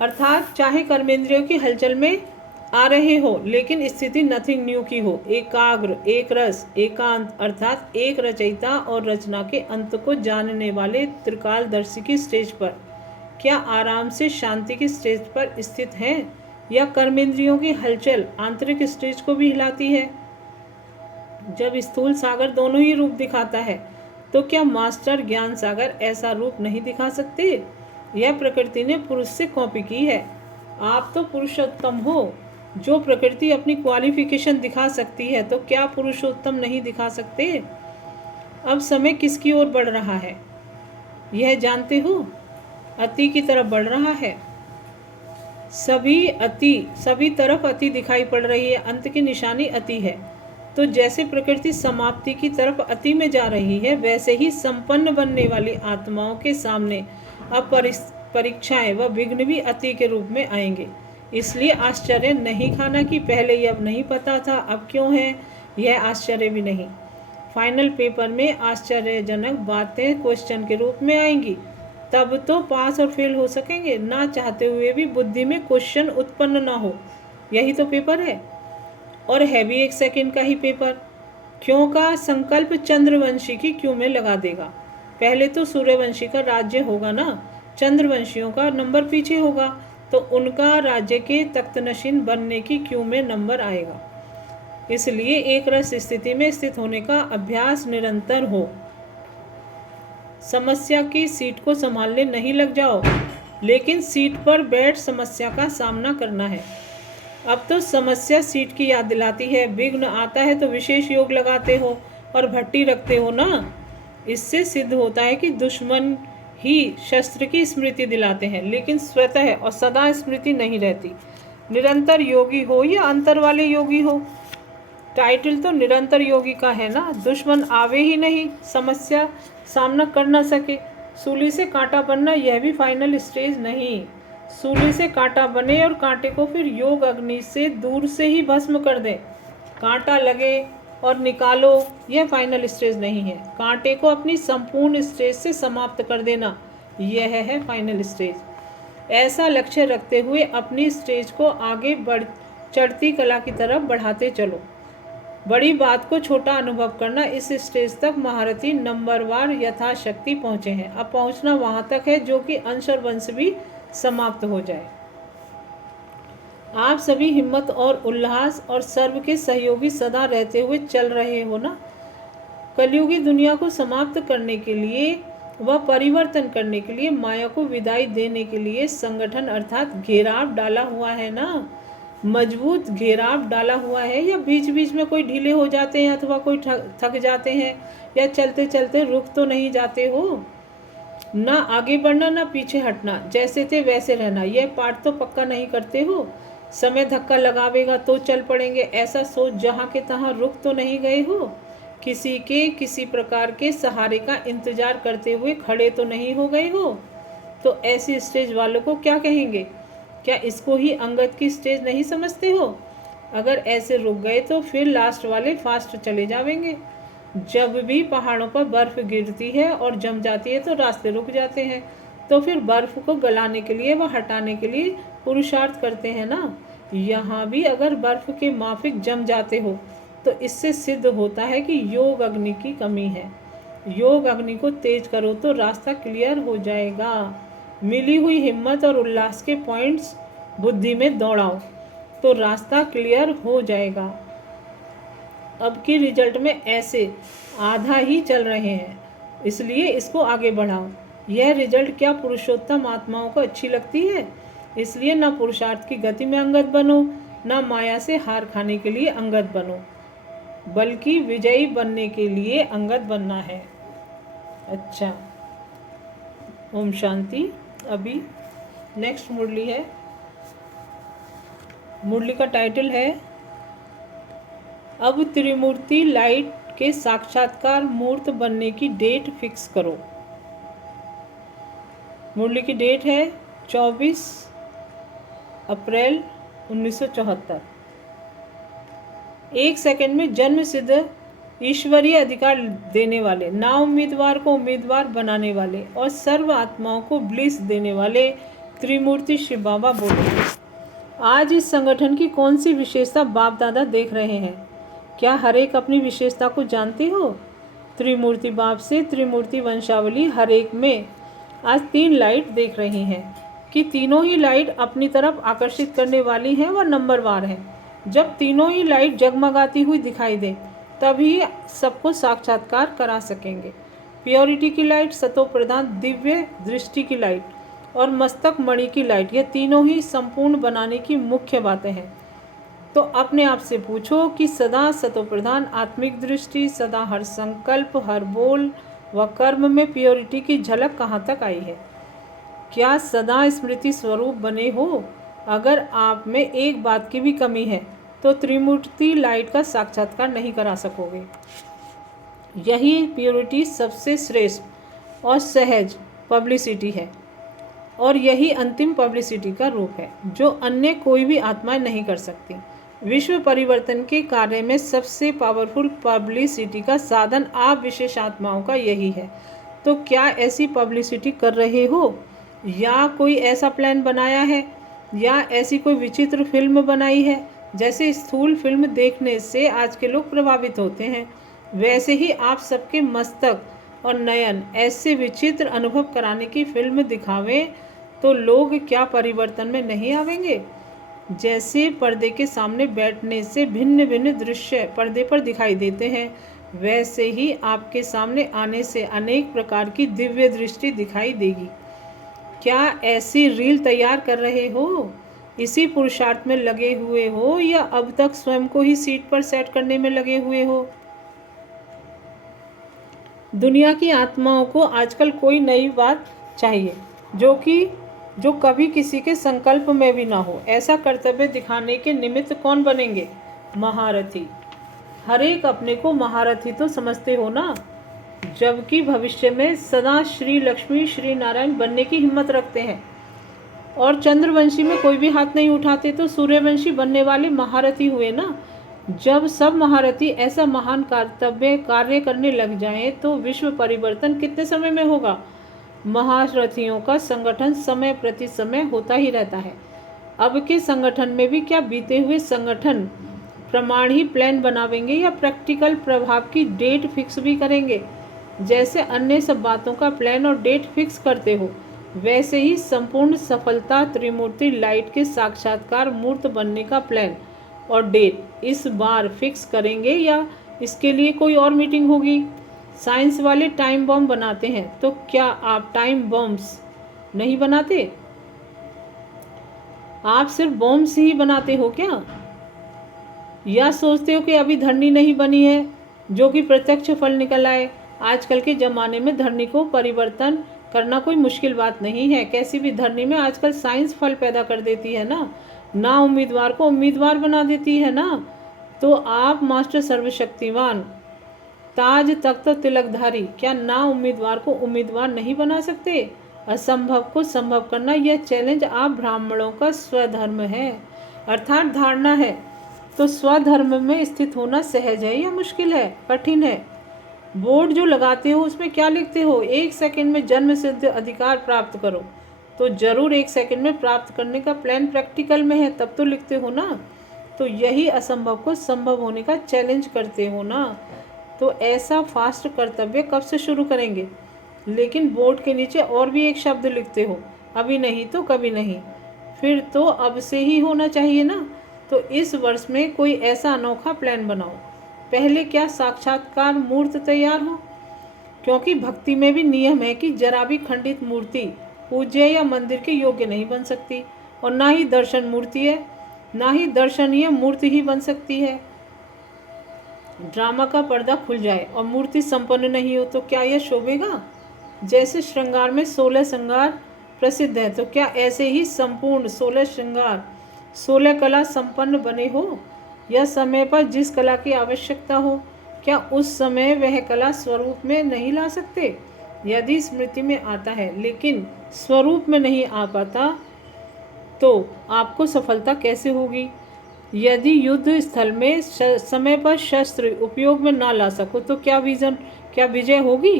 अर्थात चाहे कर्मेंद्रियों की हलचल में आ रहे हो, लेकिन स्थिति नथिंग न्यू की हो। एकाग्र, एक रस, एकांत अर्थात एक रचयिता और रचना के अंत को जानने वाले त्रिकालदर्शी की स्टेज पर क्या आराम से शांति की स्टेज पर स्थित हैं, या कर्मेंद्रियों की हलचल आंतरिक स्टेज को भी हिलाती है? जब स्थूल सागर दोनों ही रूप दिखाता है तो क्या मास्टर ज्ञान सागर ऐसा रूप नहीं दिखा सकते? यह प्रकृति ने पुरुष से कॉपी की है। आप तो पुरुषोत्तम हो। जो प्रकृति अपनी क्वालिफिकेशन दिखा सकती है तो क्या पुरुषोत्तम नहीं दिखा सकते? अब समय किसकी ओर बढ़ रहा है यह जानते हो? अति की तरफ बढ़ रहा है। सभी तरफ अति दिखाई पड़ रही है। अंत की निशानी अति है। तो जैसे प्रकृति समाप्ति की तरफ अति में जा रही है, वैसे ही संपन्न बनने वाली आत्माओं के सामने अब परीक्षाएं व विघ्न भी अति के रूप में आएंगे। इसलिए आश्चर्य नहीं खाना कि पहले ये अब नहीं पता था, अब क्यों है, यह आश्चर्य भी नहीं। फाइनल पेपर में आश्चर्यजनक बातें क्वेश्चन के रूप में आएंगी, तब तो पास और फेल हो सकेंगे। ना चाहते हुए भी बुद्धि में क्वेश्चन उत्पन्न ना हो, यही तो पेपर है। और है भी 1 सेकंड का ही पेपर। क्यों का संकल्प चंद्रवंशी की क्यों में लगा देगा। पहले तो सूर्यवंशी का राज्य होगा ना, चंद्रवंशियों का नंबर पीछे होगा, तो उनका राज्य के तख्तनशीन बनने की क्यों में नंबर आएगा। इसलिए एक रस स्थिति में स्थित होने का अभ्यास निरंतर हो। समस्या की सीट को संभालने नहीं लग जाओ, लेकिन सीट पर बैठ समस्या का सामना करना है। अब तो समस्या सीट की याद दिलाती है। विघ्न आता है तो विशेष योग लगाते हो और भट्टी रखते हो ना। इससे सिद्ध होता है कि दुश्मन ही शस्त्र की स्मृति दिलाते हैं, लेकिन स्वतः और सदा स्मृति नहीं रहती। निरंतर योगी हो या अंतर वाले योगी हो, टाइटल तो निरंतर योगी का है ना। दुश्मन आवे ही नहीं, समस्या सामना कर ना सके, सूली से कांटा बनना यह भी फाइनल स्टेज नहीं। सूली से कांटा बने और कांटे को फिर योग अग्नि से दूर से ही भस्म कर दे, कांटा लगे और निकालो, यह फाइनल स्टेज नहीं है। कांटे को अपनी संपूर्ण स्टेज से समाप्त कर देना, यह है फाइनल स्टेज। ऐसा लक्ष्य रखते हुए अपनी स्टेज को आगे चढ़ती कला की तरफ बढ़ाते चलो। बड़ी बात को छोटा अनुभव करना, इस स्टेज तक महारथी नंबरवार यथाशक्ति पहुँचे हैं। अब पहुँचना वहाँ तक है जो कि अंश और वंश भी समाप्त हो जाए। आप सभी हिम्मत और उल्लास और सर्व के सहयोगी सदा रहते हुए चल रहे हो ना। कलयुगी दुनिया को समाप्त करने के लिए व परिवर्तन करने के लिए, माया को विदाई देने के लिए संगठन अर्थात घेराव डाला हुआ है ना। मजबूत घेराव डाला हुआ है या बीच बीच में कोई ढीले हो जाते हैं अथवा कोई थक जाते हैं या चलते चलते रुक तो नहीं जाते हो? ना आगे बढ़ना ना पीछे हटना, जैसे थे वैसे रहना, यह पाठ तो पक्का नहीं करते हो? समय धक्का लगावेगा तो चल पड़ेंगे, ऐसा सोच जहाँ के तहाँ रुक तो नहीं गए हो? किसी प्रकार के सहारे का इंतजार करते हुए खड़े तो नहीं हो गए हो? तो ऐसी स्टेज वालों को क्या कहेंगे? क्या इसको ही अंगद की स्टेज नहीं समझते हो? अगर ऐसे रुक गए तो फिर लास्ट वाले फास्ट चले जाएंगे। जब भी पहाड़ों पर बर्फ़ गिरती है और जम जाती है तो रास्ते रुक जाते हैं, तो फिर बर्फ़ को गलाने के लिए व हटाने के लिए पुरुषार्थ करते हैं ना। यहाँ भी अगर बर्फ़ के माफिक जम जाते हो तो इससे सिद्ध होता है कि योग अग्नि की कमी है। योग अग्नि को तेज करो तो रास्ता क्लियर हो जाएगा। मिली हुई हिम्मत और उल्लास के पॉइंट्स बुद्धि में दौड़ाओ तो रास्ता क्लियर हो जाएगा। अब की रिजल्ट में ऐसे आधा ही चल रहे हैं, इसलिए इसको आगे बढ़ाओ। यह रिजल्ट क्या पुरुषोत्तम आत्माओं को अच्छी लगती है? इसलिए न पुरुषार्थ की गति में अंगद बनो, न माया से हार खाने के लिए अंगद बनो, बल्कि विजयी बनने के लिए अंगद बनना है। अच्छा, ओम शांति। अभी नेक्स्ट मुरली है। मुरली का टाइटल है अब त्रिमूर्ति लाइट के साक्षात्कार मूर्त बनने की डेट फिक्स करो। मुरली की डेट है 24 अप्रैल 1974। एक सेकंड में जन्म सिद्ध ईश्वरीय अधिकार देने वाले, ना उम्मीदवार को उम्मीदवार बनाने वाले और सर्व आत्माओं को ब्लिस देने वाले त्रिमूर्ति शिव बाबा बोले। आज इस संगठन की कौन सी विशेषता बाप दादा देख रहे हैं? क्या हर एक अपनी विशेषता को जानते हो? त्रिमूर्ति बाप से त्रिमूर्ति वंशावली हर एक में आज 3 लाइट देख रही हैं कि तीनों ही लाइट अपनी तरफ आकर्षित करने वाली हैं व नंबरवार हैं। जब तीनों ही लाइट जगमगाती हुई दिखाई दे तभी सबको साक्षात्कार करा सकेंगे। प्योरिटी की लाइट, सतो प्रधान दिव्य दृष्टि की लाइट और मस्तक मणि की लाइट, यह तीनों ही संपूर्ण बनाने की मुख्य बातें हैं। तो अपने आप से पूछो कि सदा सतो प्रधान आत्मिक दृष्टि, सदा हर संकल्प, हर बोल व कर्म में प्योरिटी की झलक कहाँ तक आई है? क्या सदा स्मृति स्वरूप बने हो? अगर आप में एक बात की भी कमी है तो त्रिमूर्ति लाइट का साक्षात्कार नहीं करा सकोगे। यही प्योरिटी सबसे श्रेष्ठ और सहज पब्लिसिटी है और यही अंतिम पब्लिसिटी का रूप है जो अन्य कोई भी आत्माएं नहीं कर सकती। विश्व परिवर्तन के कार्य में सबसे पावरफुल पब्लिसिटी का साधन आप विशेष आत्माओं का यही है। तो क्या ऐसी पब्लिसिटी कर रहे हो या कोई ऐसा प्लान बनाया है या ऐसी कोई विचित्र फिल्म बनाई है? जैसे स्थूल फिल्म देखने से आज के लोग प्रभावित होते हैं, वैसे ही आप सबके मस्तक और नयन ऐसे विचित्र अनुभव कराने की फिल्म दिखावें तो लोग क्या परिवर्तन में नहीं आवेंगे? जैसे पर्दे के सामने बैठने से भिन्न भिन्न दृश्य पर्दे पर दिखाई देते हैं, वैसे ही आपके सामने आने से अनेक प्रकार की दिव्य दृष्टि दिखाई देगी। क्या ऐसी रील तैयार कर रहे हो? इसी पुरुषार्थ में लगे हुए हो या अब तक स्वयं को ही सीट पर सेट करने में लगे हुए हो? दुनिया की आत्माओं को आजकल कोई नई बात चाहिए जो कभी किसी के संकल्प में भी ना हो। ऐसा कर्तव्य दिखाने के निमित्त कौन बनेंगे? महारथी। हर एक अपने को महारथी तो समझते हो ना, जबकि भविष्य में सदा श्री लक्ष्मी श्री नारायण बनने की हिम्मत रखते हैं और चंद्रवंशी में कोई भी हाथ नहीं उठाते तो सूर्यवंशी बनने वाले महारथी हुए ना। जब सब महारथी ऐसा महान कर्तव्य कार्य करने लग जाएं तो विश्व परिवर्तन कितने समय में होगा? महारथियों का संगठन समय प्रति समय होता ही रहता है। अब के संगठन में भी क्या बीते हुए संगठन प्रमाण ही प्लान बनावेंगे या प्रैक्टिकल प्रभाव की डेट फिक्स भी करेंगे? जैसे अन्य सब बातों का प्लान और डेट फिक्स करते हो, वैसे ही संपूर्ण सफलता त्रिमूर्ति लाइट के साक्षात्कार मूर्त बनने का प्लान और डेट इस बार फिक्स करेंगे या इसके लिए कोई और मीटिंग होगी? साइंस वाले टाइम बम बनाते हैं, तो क्या आप टाइम बम्स नहीं बनाते? आप सिर्फ बॉम्ब्स ही बनाते हो क्या, या सोचते हो कि अभी धरनी नहीं बनी है जो कि प्रत्यक्ष फल निकल आए। आजकल के ज़माने में धरनी को परिवर्तन करना कोई मुश्किल बात नहीं है। कैसी भी धरनी में आजकल साइंस फल पैदा कर देती है ना उम्मीदवार को उम्मीदवार बना देती है ना। तो आप मास्टर सर्वशक्तिमान ताज तख्त तिलकधारी क्या ना उम्मीदवार को उम्मीदवार नहीं बना सकते। असंभव को संभव करना यह चैलेंज आप ब्राह्मणों का स्वधर्म है, अर्थात धारणा है। तो स्वधर्म में स्थित होना सहज है या मुश्किल है, कठिन है। बोर्ड जो लगाते हो उसमें क्या लिखते हो, 1 सेकंड में जन्म सिद्ध अधिकार प्राप्त करो। तो जरूर 1 सेकंड में प्राप्त करने का प्लान प्रैक्टिकल में है, तब तो लिखते हो ना। तो यही असंभव को संभव होने का चैलेंज करते हो ना। तो ऐसा फास्ट कर्तव्य कब से शुरू करेंगे। लेकिन बोर्ड के नीचे और भी एक शब्द लिखते हो, अभी नहीं तो कभी नहीं। फिर तो अब से ही होना चाहिए ना। तो इस वर्ष में कोई ऐसा अनोखा प्लान बनाओ, पहले क्या साक्षात्कार मूर्त तैयार हो। क्योंकि भक्ति में भी नियम है कि जरा भी खंडित मूर्ति पूज्य या मंदिर के योग्य नहीं बन सकती, और ना ही दर्शन मूर्ति है, ना ही दर्शनीय मूर्ति ही बन सकती है। ड्रामा का पर्दा खुल जाए और मूर्ति संपन्न नहीं हो तो क्या यह शोभेगा। जैसे श्रृंगार में 16 श्रृंगार प्रसिद्ध है, तो क्या ऐसे ही संपूर्ण 16 श्रृंगार 16 कला संपन्न बने हो, या समय पर जिस कला की आवश्यकता हो क्या उस समय वह कला स्वरूप में नहीं ला सकते। यदि स्मृति में आता है लेकिन स्वरूप में नहीं आ पाता तो आपको सफलता कैसे होगी। यदि युद्ध स्थल में समय पर शस्त्र उपयोग में ना ला सको तो क्या विजय होगी।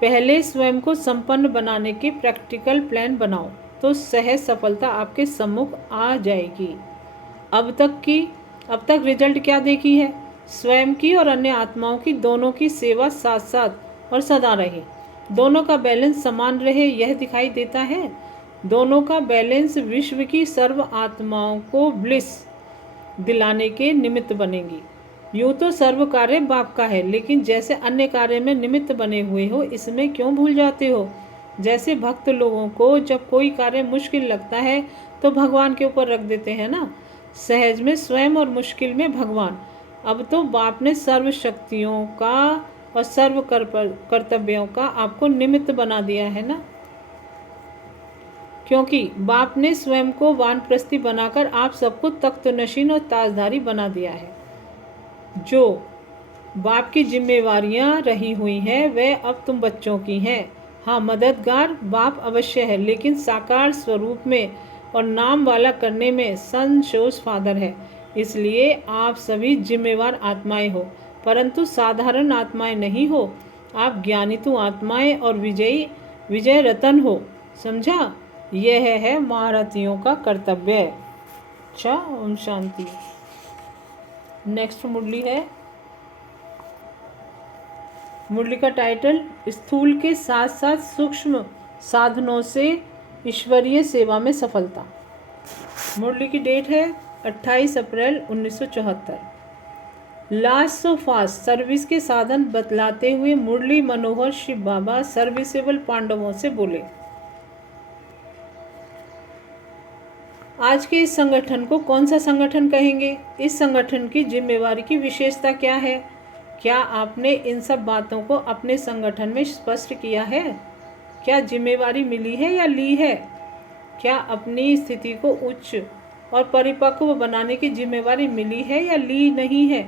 पहले स्वयं को संपन्न बनाने के प्रैक्टिकल प्लान बनाओ, तो सहज सफलता आपके सम्मुख आ जाएगी। अब तक रिजल्ट क्या देखी है, स्वयं की और अन्य आत्माओं की दोनों की सेवा साथ साथ और सदा रहे, दोनों का बैलेंस समान रहे, यह दिखाई देता है। दोनों का बैलेंस विश्व की सर्व आत्माओं को ब्लिस दिलाने के निमित्त बनेगी। यूँ तो सर्व कार्य बाप का है, लेकिन जैसे अन्य कार्य में निमित्त बने हुए हो, इसमें क्यों भूल जाते हो। जैसे भक्त लोगों को जब कोई कार्य मुश्किल लगता है तो भगवान के ऊपर रख देते हैं ना, सहज में स्वयं और मुश्किल में भगवान। अब तो बाप ने सर्व शक्तियों का और सर्व कर्तव्यों का आपको निमित्त बना दिया है ना। क्योंकि बाप ने स्वयं को वानप्रस्थी बनाकर आप सबको तख्त नशीन और ताजधारी बना दिया है। जो बाप की जिम्मेवारियां रही हुई हैं वह अब तुम बच्चों की हैं। हाँ, मददगार बाप अवश्य है, लेकिन साकार स्वरूप में और नाम वाला करने में सन शोज फादर है। इसलिए आप सभी जिम्मेवार आत्माएं हो, परंतु साधारण आत्माएं नहीं हो। आप ज्ञानितु आत्माएं और विजय रतन हो, समझा। यह है महारथियों का कर्तव्य। अच्छा, ओम शांति। नेक्स्ट मुरली है, मुरली का टाइटल स्थूल के साथ साथ सूक्ष्म साधनों से ईश्वरीय सेवा में सफलता। मुरली की डेट है 28 अप्रैल 1974। लास्ट सो फास्ट सर्विस के साधन बतलाते हुए मुरली मनोहर शिव बाबा सर्विसेबल पांडवों से बोले, आज के इस संगठन को कौन सा संगठन कहेंगे। इस संगठन की जिम्मेवारी की विशेषता क्या है। क्या आपने इन सब बातों को अपने संगठन में स्पष्ट किया है। क्या जिम्मेवारी मिली है या ली है। क्या अपनी स्थिति को उच्च और परिपक्व बनाने की जिम्मेवारी मिली है या ली नहीं है।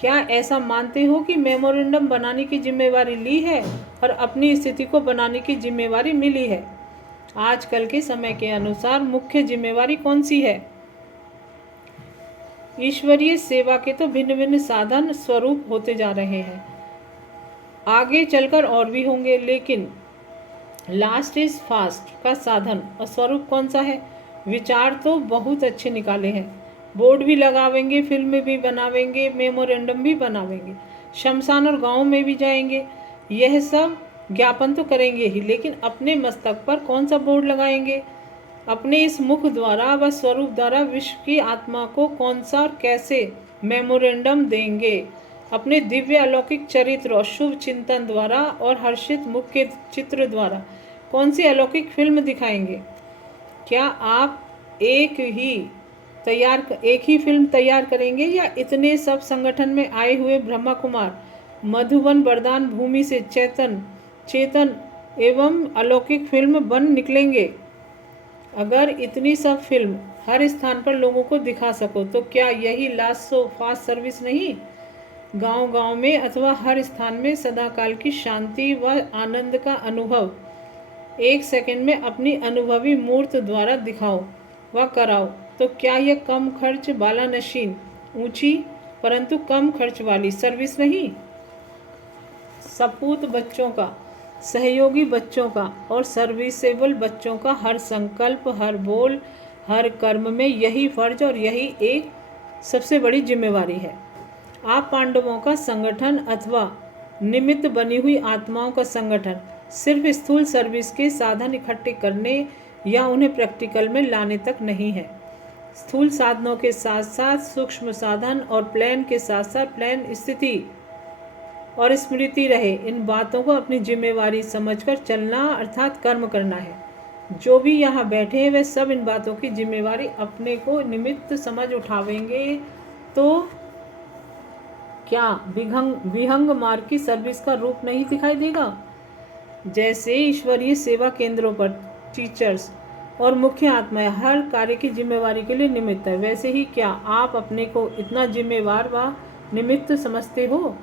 क्या ऐसा मानते हो कि मेमोरेंडम बनाने की जिम्मेवारी ली है और अपनी स्थिति को बनाने की जिम्मेवारी मिली है। आजकल के समय के अनुसार मुख्य जिम्मेवारी कौन सी है। ईश्वरीय सेवा के तो भिन्न भिन्न साधन स्वरूप होते जा रहे हैं, आगे चलकर और भी होंगे, लेकिन लास्ट इज फास्ट का साधन और स्वरूप कौन सा है। विचार तो बहुत अच्छे निकाले हैं, बोर्ड भी लगावेंगे, फिल्म भी बनावेंगे, मेमोरेंडम भी बनावेंगे, शमशान और गाँव में भी जाएंगे, यह सब ज्ञापन तो करेंगे ही, लेकिन अपने मस्तक पर कौन सा बोर्ड लगाएंगे। अपने इस मुख द्वारा व स्वरूप द्वारा विश्व की आत्मा को कौन सा और कैसे मेमोरेंडम देंगे। अपने दिव्य अलौकिक चरित्र और शुभ चिंतन द्वारा और हर्षित मुख के चित्र द्वारा कौन सी अलौकिक फिल्म दिखाएंगे। क्या आप एक ही फिल्म तैयार करेंगे, या इतने सब संगठन में आए हुए ब्रह्मा कुमार मधुबन वरदान भूमि से चेतन एवं अलौकिक फिल्म बन निकलेंगे? अगर इतनी सब फिल्म हर स्थान पर लोगों को दिखा सको तो क्या यही लास्ट सो फास्ट सर्विस नहीं? गांव गांव में अथवा हर स्थान में सदाकाल की शांति व आनंद का अनुभव 1 सेकंड में अपनी अनुभवी मूर्त द्वारा दिखाओ व कराओ, तो क्या यह कम खर्च बालानशीन, ऊंची परंतु कम खर्च वाली सर्विस नहीं? सपूत बच्चों का, सहयोगी बच्चों का और सर्विसेबल बच्चों का हर संकल्प, हर बोल, हर कर्म में यही फर्ज और यही एक सबसे बड़ी जिम्मेवारी है। आप पांडवों का संगठन अथवा निमित्त बनी हुई आत्माओं का संगठन सिर्फ स्थूल सर्विस के साधन इकट्ठे करने या उन्हें प्रैक्टिकल में लाने तक नहीं है। स्थूल साधनों के साथ साथ सूक्ष्म साधन और प्लान के साथ साथ प्लान स्थिति और स्मृति रहे, इन बातों को अपनी जिम्मेवारी समझकर चलना अर्थात कर्म करना है। जो भी यहाँ बैठे हैं वे सब इन बातों की जिम्मेवारी अपने को निमित्त समझ उठावेंगे तो क्या विहंग मार्ग की सर्विस का रूप नहीं दिखाई देगा? जैसे ईश्वरीय सेवा केंद्रों पर टीचर्स और मुख्य आत्माएं हर कार्य की जिम्मेवारी के लिए निमित्त है, वैसे ही क्या आप अपने को इतना जिम्मेवार व निमित्त समझते हो?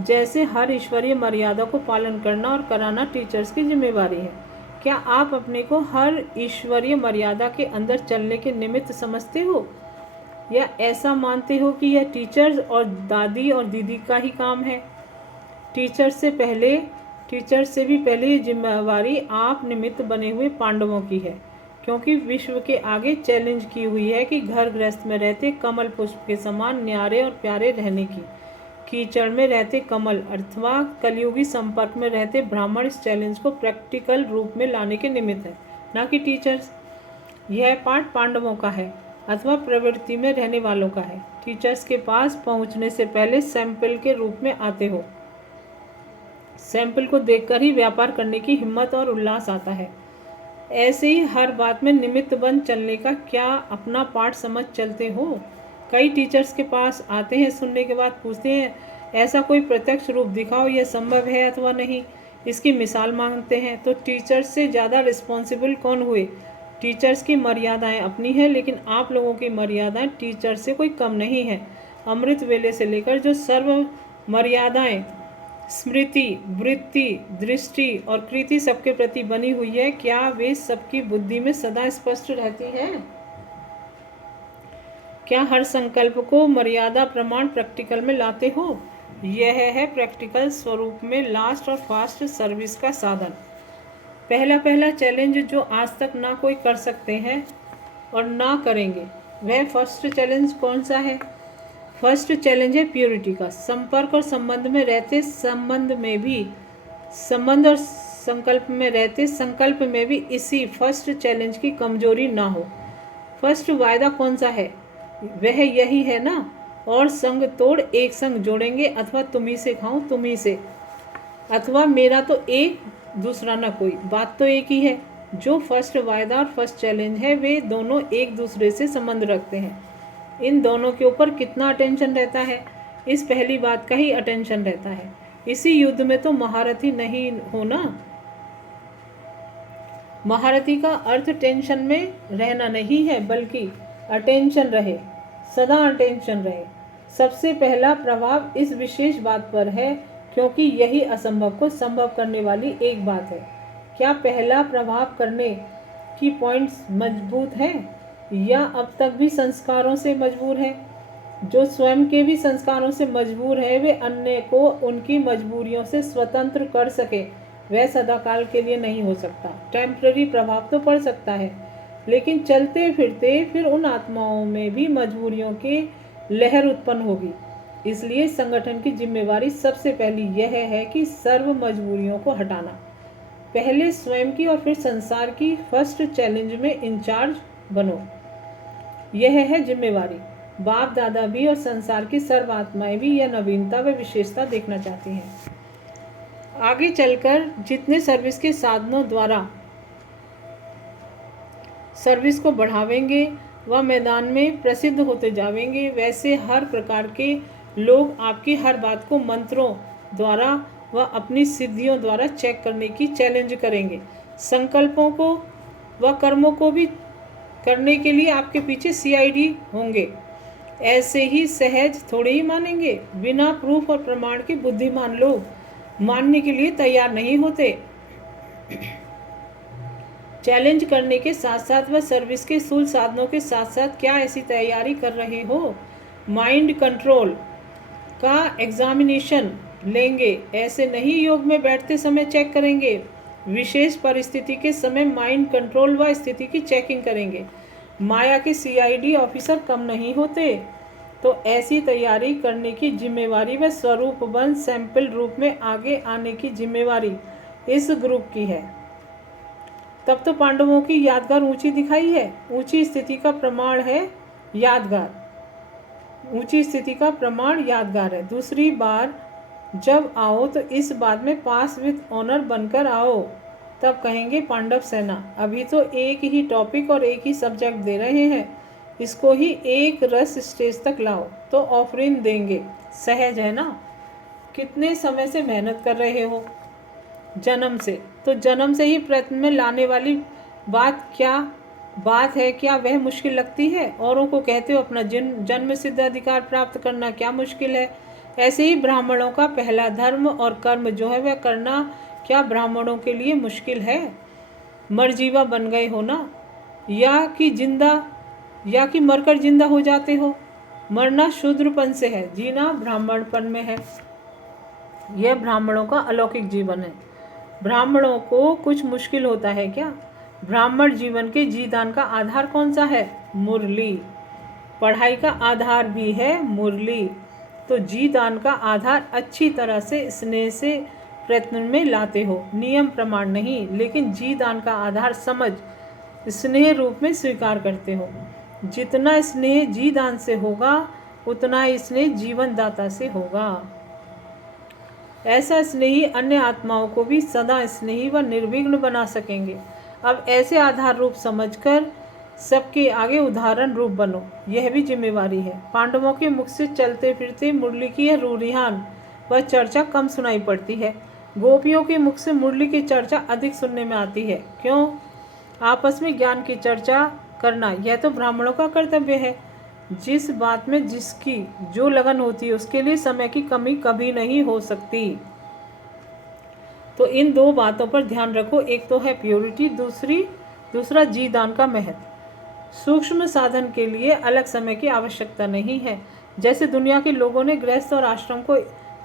जैसे हर ईश्वरीय मर्यादा को पालन करना और कराना टीचर्स की जिम्मेवारी है, क्या आप अपने को हर ईश्वरीय मर्यादा के अंदर चलने के निमित्त समझते हो, या ऐसा मानते हो कि यह टीचर्स और दादी और दीदी का ही काम है? टीचर्स से भी पहले ये जिम्मेवारी आप निमित्त बने हुए पांडवों की है, क्योंकि विश्व के आगे चैलेंज की हुई है कि घर गृहस्थ में रहते कमल पुष्प के समान न्यारे और प्यारे रहने की, कीचड़ में रहते कमल अथवा कलयुगी संपर्क में रहते ब्राह्मण इस चैलेंज को प्रैक्टिकल रूप में लाने के निमित्त है, न कि टीचर्स। यह पाठ पांडवों का है अथवा प्रवृत्ति में रहने वालों का है। टीचर्स के पास पहुंचने से पहले सैंपल के रूप में आते हो। सैंपल को देखकर ही व्यापार करने की हिम्मत और उल्लास आता है। ऐसे ही हर बात में निमित्त बन चलने का क्या अपना पाठ समझ चलते हो? कई टीचर्स के पास आते हैं, सुनने के बाद पूछते हैं ऐसा कोई प्रत्यक्ष रूप दिखाओ, यह संभव है अथवा नहीं, इसकी मिसाल मांगते हैं। तो टीचर्स से ज़्यादा रिस्पॉन्सिबल कौन हुए? टीचर्स की मर्यादाएं अपनी है, लेकिन आप लोगों की मर्यादाएं टीचर्स से कोई कम नहीं है। अमृत वेले से लेकर जो सर्व मर्यादाएं स्मृति, वृत्ति, दृष्टि और कृति सबके प्रति बनी हुई है, क्या वे सबकी बुद्धि में सदा स्पष्ट रहती है? क्या हर संकल्प को मर्यादा प्रमाण प्रैक्टिकल में लाते हो? यह है प्रैक्टिकल स्वरूप में लास्ट और फास्ट सर्विस का साधन। पहला चैलेंज जो आज तक ना कोई कर सकते हैं और ना करेंगे, वह फर्स्ट चैलेंज कौन सा है? फर्स्ट चैलेंज है प्योरिटी का। संपर्क और संबंध में रहते संबंध में भी, संबंध और संकल्प में रहते संकल्प में भी इसी फर्स्ट चैलेंज की कमजोरी ना हो। फर्स्ट वायदा कौन सा है? वह यही है ना, और संग तोड़ एक संग जोड़ेंगे, अथवा तुम्ही से खाऊं तुम्ही से, अथवा मेरा तो एक दूसरा ना कोई, बात तो एक ही है। जो फर्स्ट वायदा और फर्स्ट चैलेंज है वे दोनों एक दूसरे से संबंध रखते हैं। इन दोनों के ऊपर कितना अटेंशन रहता है? इस पहली बात का ही अटेंशन रहता है। इसी युद्ध में तो महारथी नहीं होना। महारथी का अर्थ टेंशन में रहना नहीं है, बल्कि अटेंशन रहे, सदा अटेंशन रहे। सबसे पहला प्रभाव इस विशेष बात पर है, क्योंकि यही असंभव को संभव करने वाली एक बात है। क्या पहला प्रभाव करने की पॉइंट्स मजबूत है, या अब तक भी संस्कारों से मजबूर है? जो स्वयं के भी संस्कारों से मजबूर है, वे अन्य को उनकी मजबूरियों से स्वतंत्र कर सके, वह सदाकाल के लिए नहीं हो सकता। टेम्पररी प्रभाव तो पड़ सकता है, लेकिन चलते फिरते फिर उन आत्माओं में भी मजबूरियों की लहर उत्पन्न होगी। इसलिए संगठन की जिम्मेवारी सबसे पहली यह है कि सर्व मजबूरियों को हटाना। पहले स्वयं की और फिर संसार की फर्स्ट चैलेंज में इंचार्ज बनो। यह है जिम्मेवारी। बाप दादा भी और संसार की सर्व आत्माएं भी यह नवीनता व विशेषता देखना चाहती हैं। आगे चलकर जितने सर्विस के साधनों द्वारा सर्विस को बढ़ावेंगे व मैदान में प्रसिद्ध होते जावेंगे, वैसे हर प्रकार के लोग आपकी हर बात को मंत्रों द्वारा व अपनी सिद्धियों द्वारा चेक करने की चैलेंज करेंगे। संकल्पों को व कर्मों को भी करने के लिए आपके पीछे CID होंगे। ऐसे ही सहज थोड़े ही मानेंगे। बिना प्रूफ और प्रमाण के बुद्धिमान लोग मानने के लिए तैयार नहीं होते। चैलेंज करने के साथ साथ व सर्विस के स्थूल साधनों के साथ साथ क्या ऐसी तैयारी कर रहे हो? माइंड कंट्रोल का एग्जामिनेशन लेंगे। ऐसे नहीं योग में बैठते समय चेक करेंगे। विशेष परिस्थिति के समय माइंड कंट्रोल व स्थिति की चेकिंग करेंगे। माया के CID ऑफिसर कम नहीं होते, तो ऐसी तैयारी करने की जिम्मेवारी व स्वरूप बंद सैंपल रूप में आगे आने की जिम्मेवारी इस ग्रुप की है। तब तो पांडवों की यादगार ऊंची दिखाई है। ऊंची स्थिति का प्रमाण है यादगार। ऊंची स्थिति का प्रमाण यादगार है। दूसरी बार जब आओ तो इस बात में पास विथ ऑनर बनकर आओ, तब कहेंगे पांडव सेना। अभी तो एक ही टॉपिक और एक ही सब्जेक्ट दे रहे हैं, इसको ही एक रस स्टेज तक लाओ तो ऑफरिन देंगे। सहज है ना? कितने समय से मेहनत कर रहे हो? जन्म से। तो जन्म से ही प्रयत्न में लाने वाली बात है क्या वह मुश्किल लगती है? औरों को कहते हो अपना जन्म सिद्ध अधिकार प्राप्त करना क्या मुश्किल है? ऐसे ही ब्राह्मणों का पहला धर्म और कर्म जो है वह करना क्या ब्राह्मणों के लिए मुश्किल है? मरजीवा बन गए हो ना, या कि मरकर जिंदा हो जाते हो। मरना शूद्रपन से है, जीना ब्राह्मणपन में है। यह ब्राह्मणों का अलौकिक जीवन है। ब्राह्मणों को कुछ मुश्किल होता है क्या? ब्राह्मण जीवन के जीदान का आधार कौन सा है? मुरली। पढ़ाई का आधार भी है मुरली। तो जीदान का आधार अच्छी तरह से स्नेह से प्रयत्न में लाते हो। नियम प्रमाण नहीं, लेकिन जीदान का आधार समझ स्नेह रूप में स्वीकार करते हो। जितना स्नेह जीदान से होगा उतना स्नेह जीवन दाता से होगा। ऐसा स्नेही अन्य आत्माओं को भी सदा स्नेही व निर्विघ्न बना सकेंगे। अब ऐसे आधार रूप समझकर सबके आगे उदाहरण रूप बनो, यह भी जिम्मेवारी है। पांडवों के मुख से चलते फिरते मुरली की यह रूरिहान व चर्चा कम सुनाई पड़ती है। गोपियों के मुख से मुरली की चर्चा अधिक सुनने में आती है। क्यों? आपस में ज्ञान की चर्चा करना यह तो ब्राह्मणों का कर्तव्य है। जिस बात में जिसकी जो लगन होती है उसके लिए समय की कमी कभी नहीं हो सकती। तो इन दो बातों पर ध्यान रखो। एक तो है प्योरिटी, दूसरा जीदान का महत्व। सूक्ष्म साधन के लिए अलग समय की आवश्यकता नहीं है। जैसे दुनिया के लोगों ने गृहस्थ और आश्रम को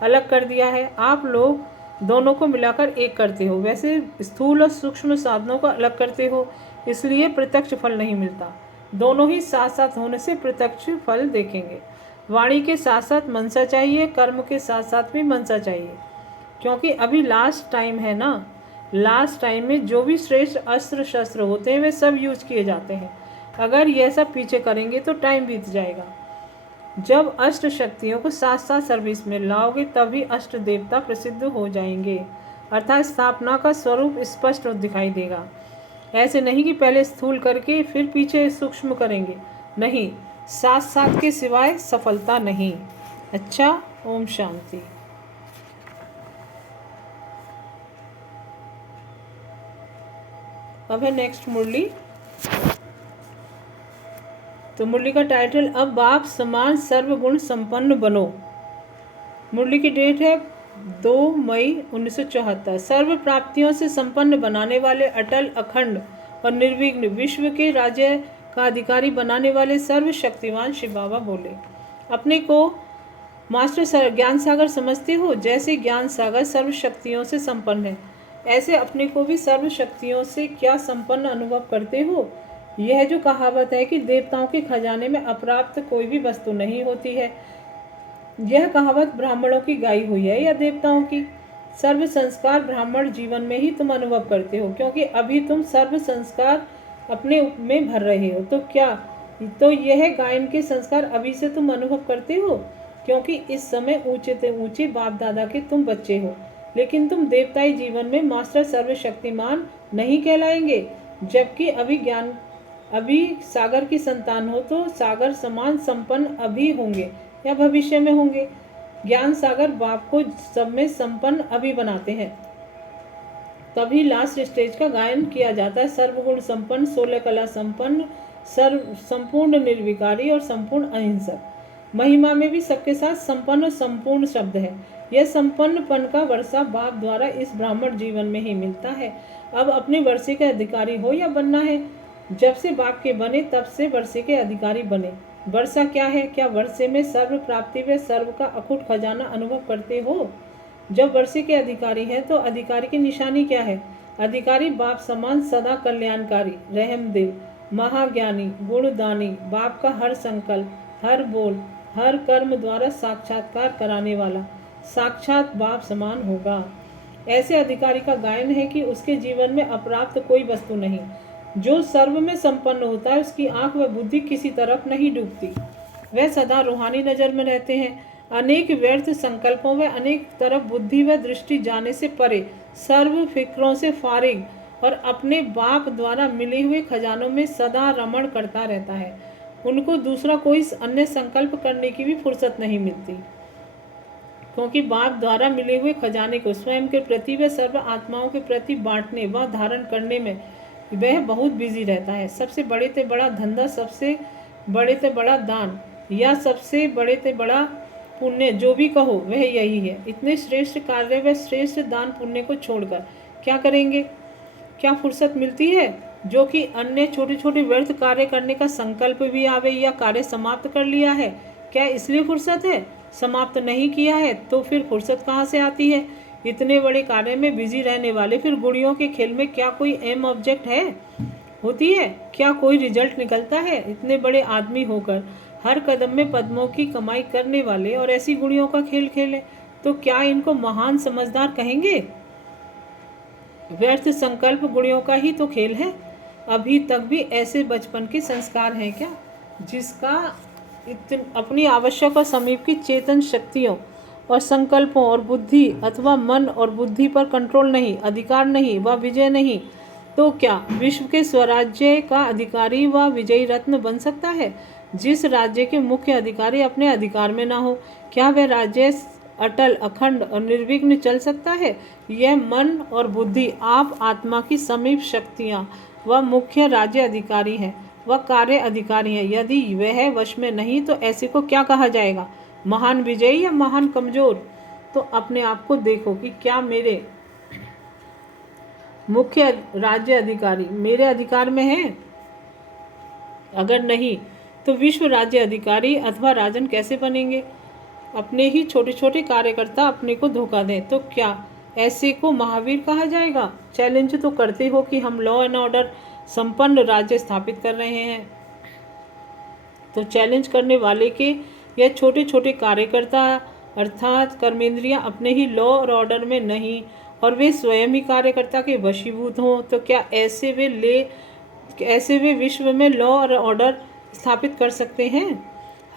अलग कर दिया है, आप लोग दोनों को मिलाकर एक करते हो। वैसे स्थूल और सूक्ष्म साधनों को अलग करते हो, इसलिए प्रत्यक्ष फल नहीं मिलता। दोनों ही साथ साथ होने से प्रत्यक्ष फल देखेंगे। वाणी के साथ साथ मनसा चाहिए, कर्म के साथ साथ भी मनसा चाहिए, क्योंकि अभी लास्ट टाइम है ना। लास्ट टाइम में जो भी श्रेष्ठ अस्त्र शस्त्र होते हैं वे सब यूज किए जाते हैं। अगर यह सब पीछे करेंगे तो टाइम बीत जाएगा। जब अष्ट शक्तियों को साथ साथ सर्विस में लाओगे तभी अष्ट देवता प्रसिद्ध हो जाएंगे, अर्थात स्थापना का स्वरूप स्पष्ट दिखाई देगा। ऐसे नहीं कि पहले स्थूल करके फिर पीछे सूक्ष्म करेंगे, नहीं, साथ साथ के सिवाय सफलता नहीं। अच्छा, ओम शांति। अब है नेक्स्ट मुरली। तो मुरली का टाइटल, अब बाप समान सर्वगुण संपन्न बनो। मुरली की डेट है 2 मई 1974। सर्व प्राप्तियों से संपन्न बनाने वाले, अटल, अखंड और निर्विघ्न विश्व के राज्य का अधिकारी बनाने वाले सर्वशक्तिमान शिव बाबा बोले। अपने को मास्टर ज्ञान सागर समझते हो? जैसे ज्ञान सागर सर्व शक्तियों से संपन्न है, ऐसे अपने को भी सर्व शक्तियों से क्या संपन्न अनुभव करते हो? यह जो कहावत है कि देवताओं के खजाने में अप्राप्त कोई भी वस्तु नहीं होती है, यह कहावत ब्राह्मणों की गाई हुई है या देवताओं की? सर्व संस्कार ब्राह्मण जीवन में ही तुम अनुभव करते हो, क्योंकि अभी तुम सर्व संस्कार अपने में भर रहे हो। तो यह गायन के संस्कार अभी से तुम अनुभव करते हो, क्योंकि इस समय ऊंचे से ऊंचे बाप दादा के तुम बच्चे हो। लेकिन तुम देवताई जीवन में मास्टर सर्वशक्तिमान नहीं कहलाएंगे, जबकि अभी ज्ञान अभी सागर की संतान हो तो सागर समान संपन्न अभी होंगे या भविष्य में होंगे। ज्ञान सागर बाप को सब में संपन्न अभी बनाते हैं। तभी लास्ट स्टेज का गायन किया जाता है। सर्वगुण संपन्न, 16 कला संपन्न, सर्व संपूर्ण निर्विकारी और संपूर्ण अहिंसक। महिमा में भी सबके साथ संपन्न और संपूर्ण शब्द है। यह संपन्नपन का वर्षा बाप द्वारा इस ब्राह्मण जीवन में ही मिलता है। अब अपने वर्षे के अधिकारी हो या बनना है। जब से बाप के बने तब से वर्षे के अधिकारी बने। वर्षा क्या है? क्या वर्षे में सर्व प्राप्ति व सर्व का अखुट खजाना अनुभव करते हो? जब वर्षे के अधिकारी हैं तो अधिकारी की निशानी क्या है? अधिकारी बाप समान सदा कल्याणकारी, रहमदिल, महाज्ञानी, गुणदानी, बाप का हर संकल्प, हर बोल, हर कर्म द्वारा साक्षात्कार कराने वाला, साक्षात बाप समान होगा। ऐसे अधिकारी का गायन है कि उसके जीवन में अप्राप्त कोई वस्तु नहीं। जो सर्व में संपन्न होता है उसकी आंख व बुद्धि किसी तरफ नहीं डूबती। वह सदा रूहानी नजर में रहते हैं। अनेक व्यर्थ संकल्पों व अनेक तरफ बुद्धि व दृष्टि जाने से परे, सर्व फिक्रों से फारिग और अपने बाप द्वारा मिले हुए खजानों में सदा रमण करता रहता है। उनको दूसरा कोई अन्य संकल्प करने की भी फुर्सत नहीं मिलती, क्योंकि बाप द्वारा मिले हुए खजाने को स्वयं के प्रति व सर्व आत्माओं के प्रति बांटने व धारण करने में वह बहुत बिजी रहता है। सबसे बड़े से बड़ा धंधा, सबसे बड़े से बड़ा दान या सबसे बड़े से बड़ा पुण्य जो भी कहो वह यही है। इतने श्रेष्ठ कार्य व श्रेष्ठ दान पुण्य को छोड़कर क्या करेंगे? क्या फुर्सत मिलती है? जो कि अन्य छोटे छोटे व्यर्थ कार्य करने का संकल्प भी आवे या कार्य समाप्त कर लिया है, क्या इसलिए फुर्सत है? समाप्त नहीं किया है तो फिर फुर्सत कहाँ से आती है? इतने बड़े कार्य में बिजी रहने वाले फिर गुड़ियों के खेल में क्या कोई एम ऑब्जेक्ट है? होती है? क्या कोई रिजल्ट निकलता है? इतने बड़े आदमी होकर हर कदम में पद्मों की कमाई करने वाले और ऐसी गुड़ियों का खेल खेले तो क्या इनको महान समझदार कहेंगे? व्यर्थ संकल्प गुड़ियों का ही तो खेल है। अभी तक भी ऐसे बचपन के संस्कार हैं क्या जिसका अपनी आवश्यक और समीप की चेतन शक्तियों और संकल्पों और बुद्धि अथवा मन और बुद्धि पर कंट्रोल नहीं, अधिकार नहीं व विजय नहीं? तो क्या विश्व के स्वराज्य का अधिकारी व विजयी रत्न बन सकता है? जिस राज्य के मुख्य अधिकारी अपने अधिकार में ना हो, क्या वह राज्य अटल, अखंड और निर्विघ्न चल सकता है? यह मन और बुद्धि आप आत्मा की समीप शक्तियाँ व मुख्य राज्य अधिकारी हैं, वह कार्य अधिकारी हैं। यदि वह वश में नहीं तो ऐसे को क्या कहा जाएगा? महान विजयी या महान कमजोर? तो अपने आप को देखो कि क्या मेरे मुख्य राज्य अधिकारी मेरे अधिकार में हैं? अगर नहीं तो विश्व राज्य अधिकारी अथवा राजन कैसे बनेंगे? अपने ही छोटे छोटे कार्यकर्ता अपने को धोखा दें तो क्या ऐसे को महावीर कहा जाएगा? चैलेंज तो करते हो कि हम लॉ एंड ऑर्डर संपन्न राज्य स्थापित कर रहे हैं, तो चैलेंज करने वाले के यह छोटे छोटे कार्यकर्ता अर्थात कर्मेंद्रियां अपने ही लॉ और ऑर्डर में नहीं और वे स्वयं ही कार्यकर्ता के वशीभूत हों, तो क्या ऐसे वे विश्व में लॉ और ऑर्डर स्थापित कर सकते हैं?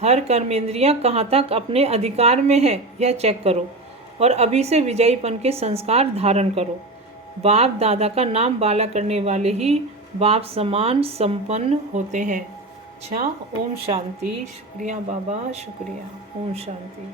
हर कर्मेंद्रियां कहाँ तक अपने अधिकार में है यह चेक करो और अभी से विजयीपन के संस्कार धारण करो। बाप दादा का नाम बाला करने वाले ही बाप समान संपन्न होते हैं। अच्छा, ओम शांति। शुक्रिया बाबा, शुक्रिया। ओम शांति।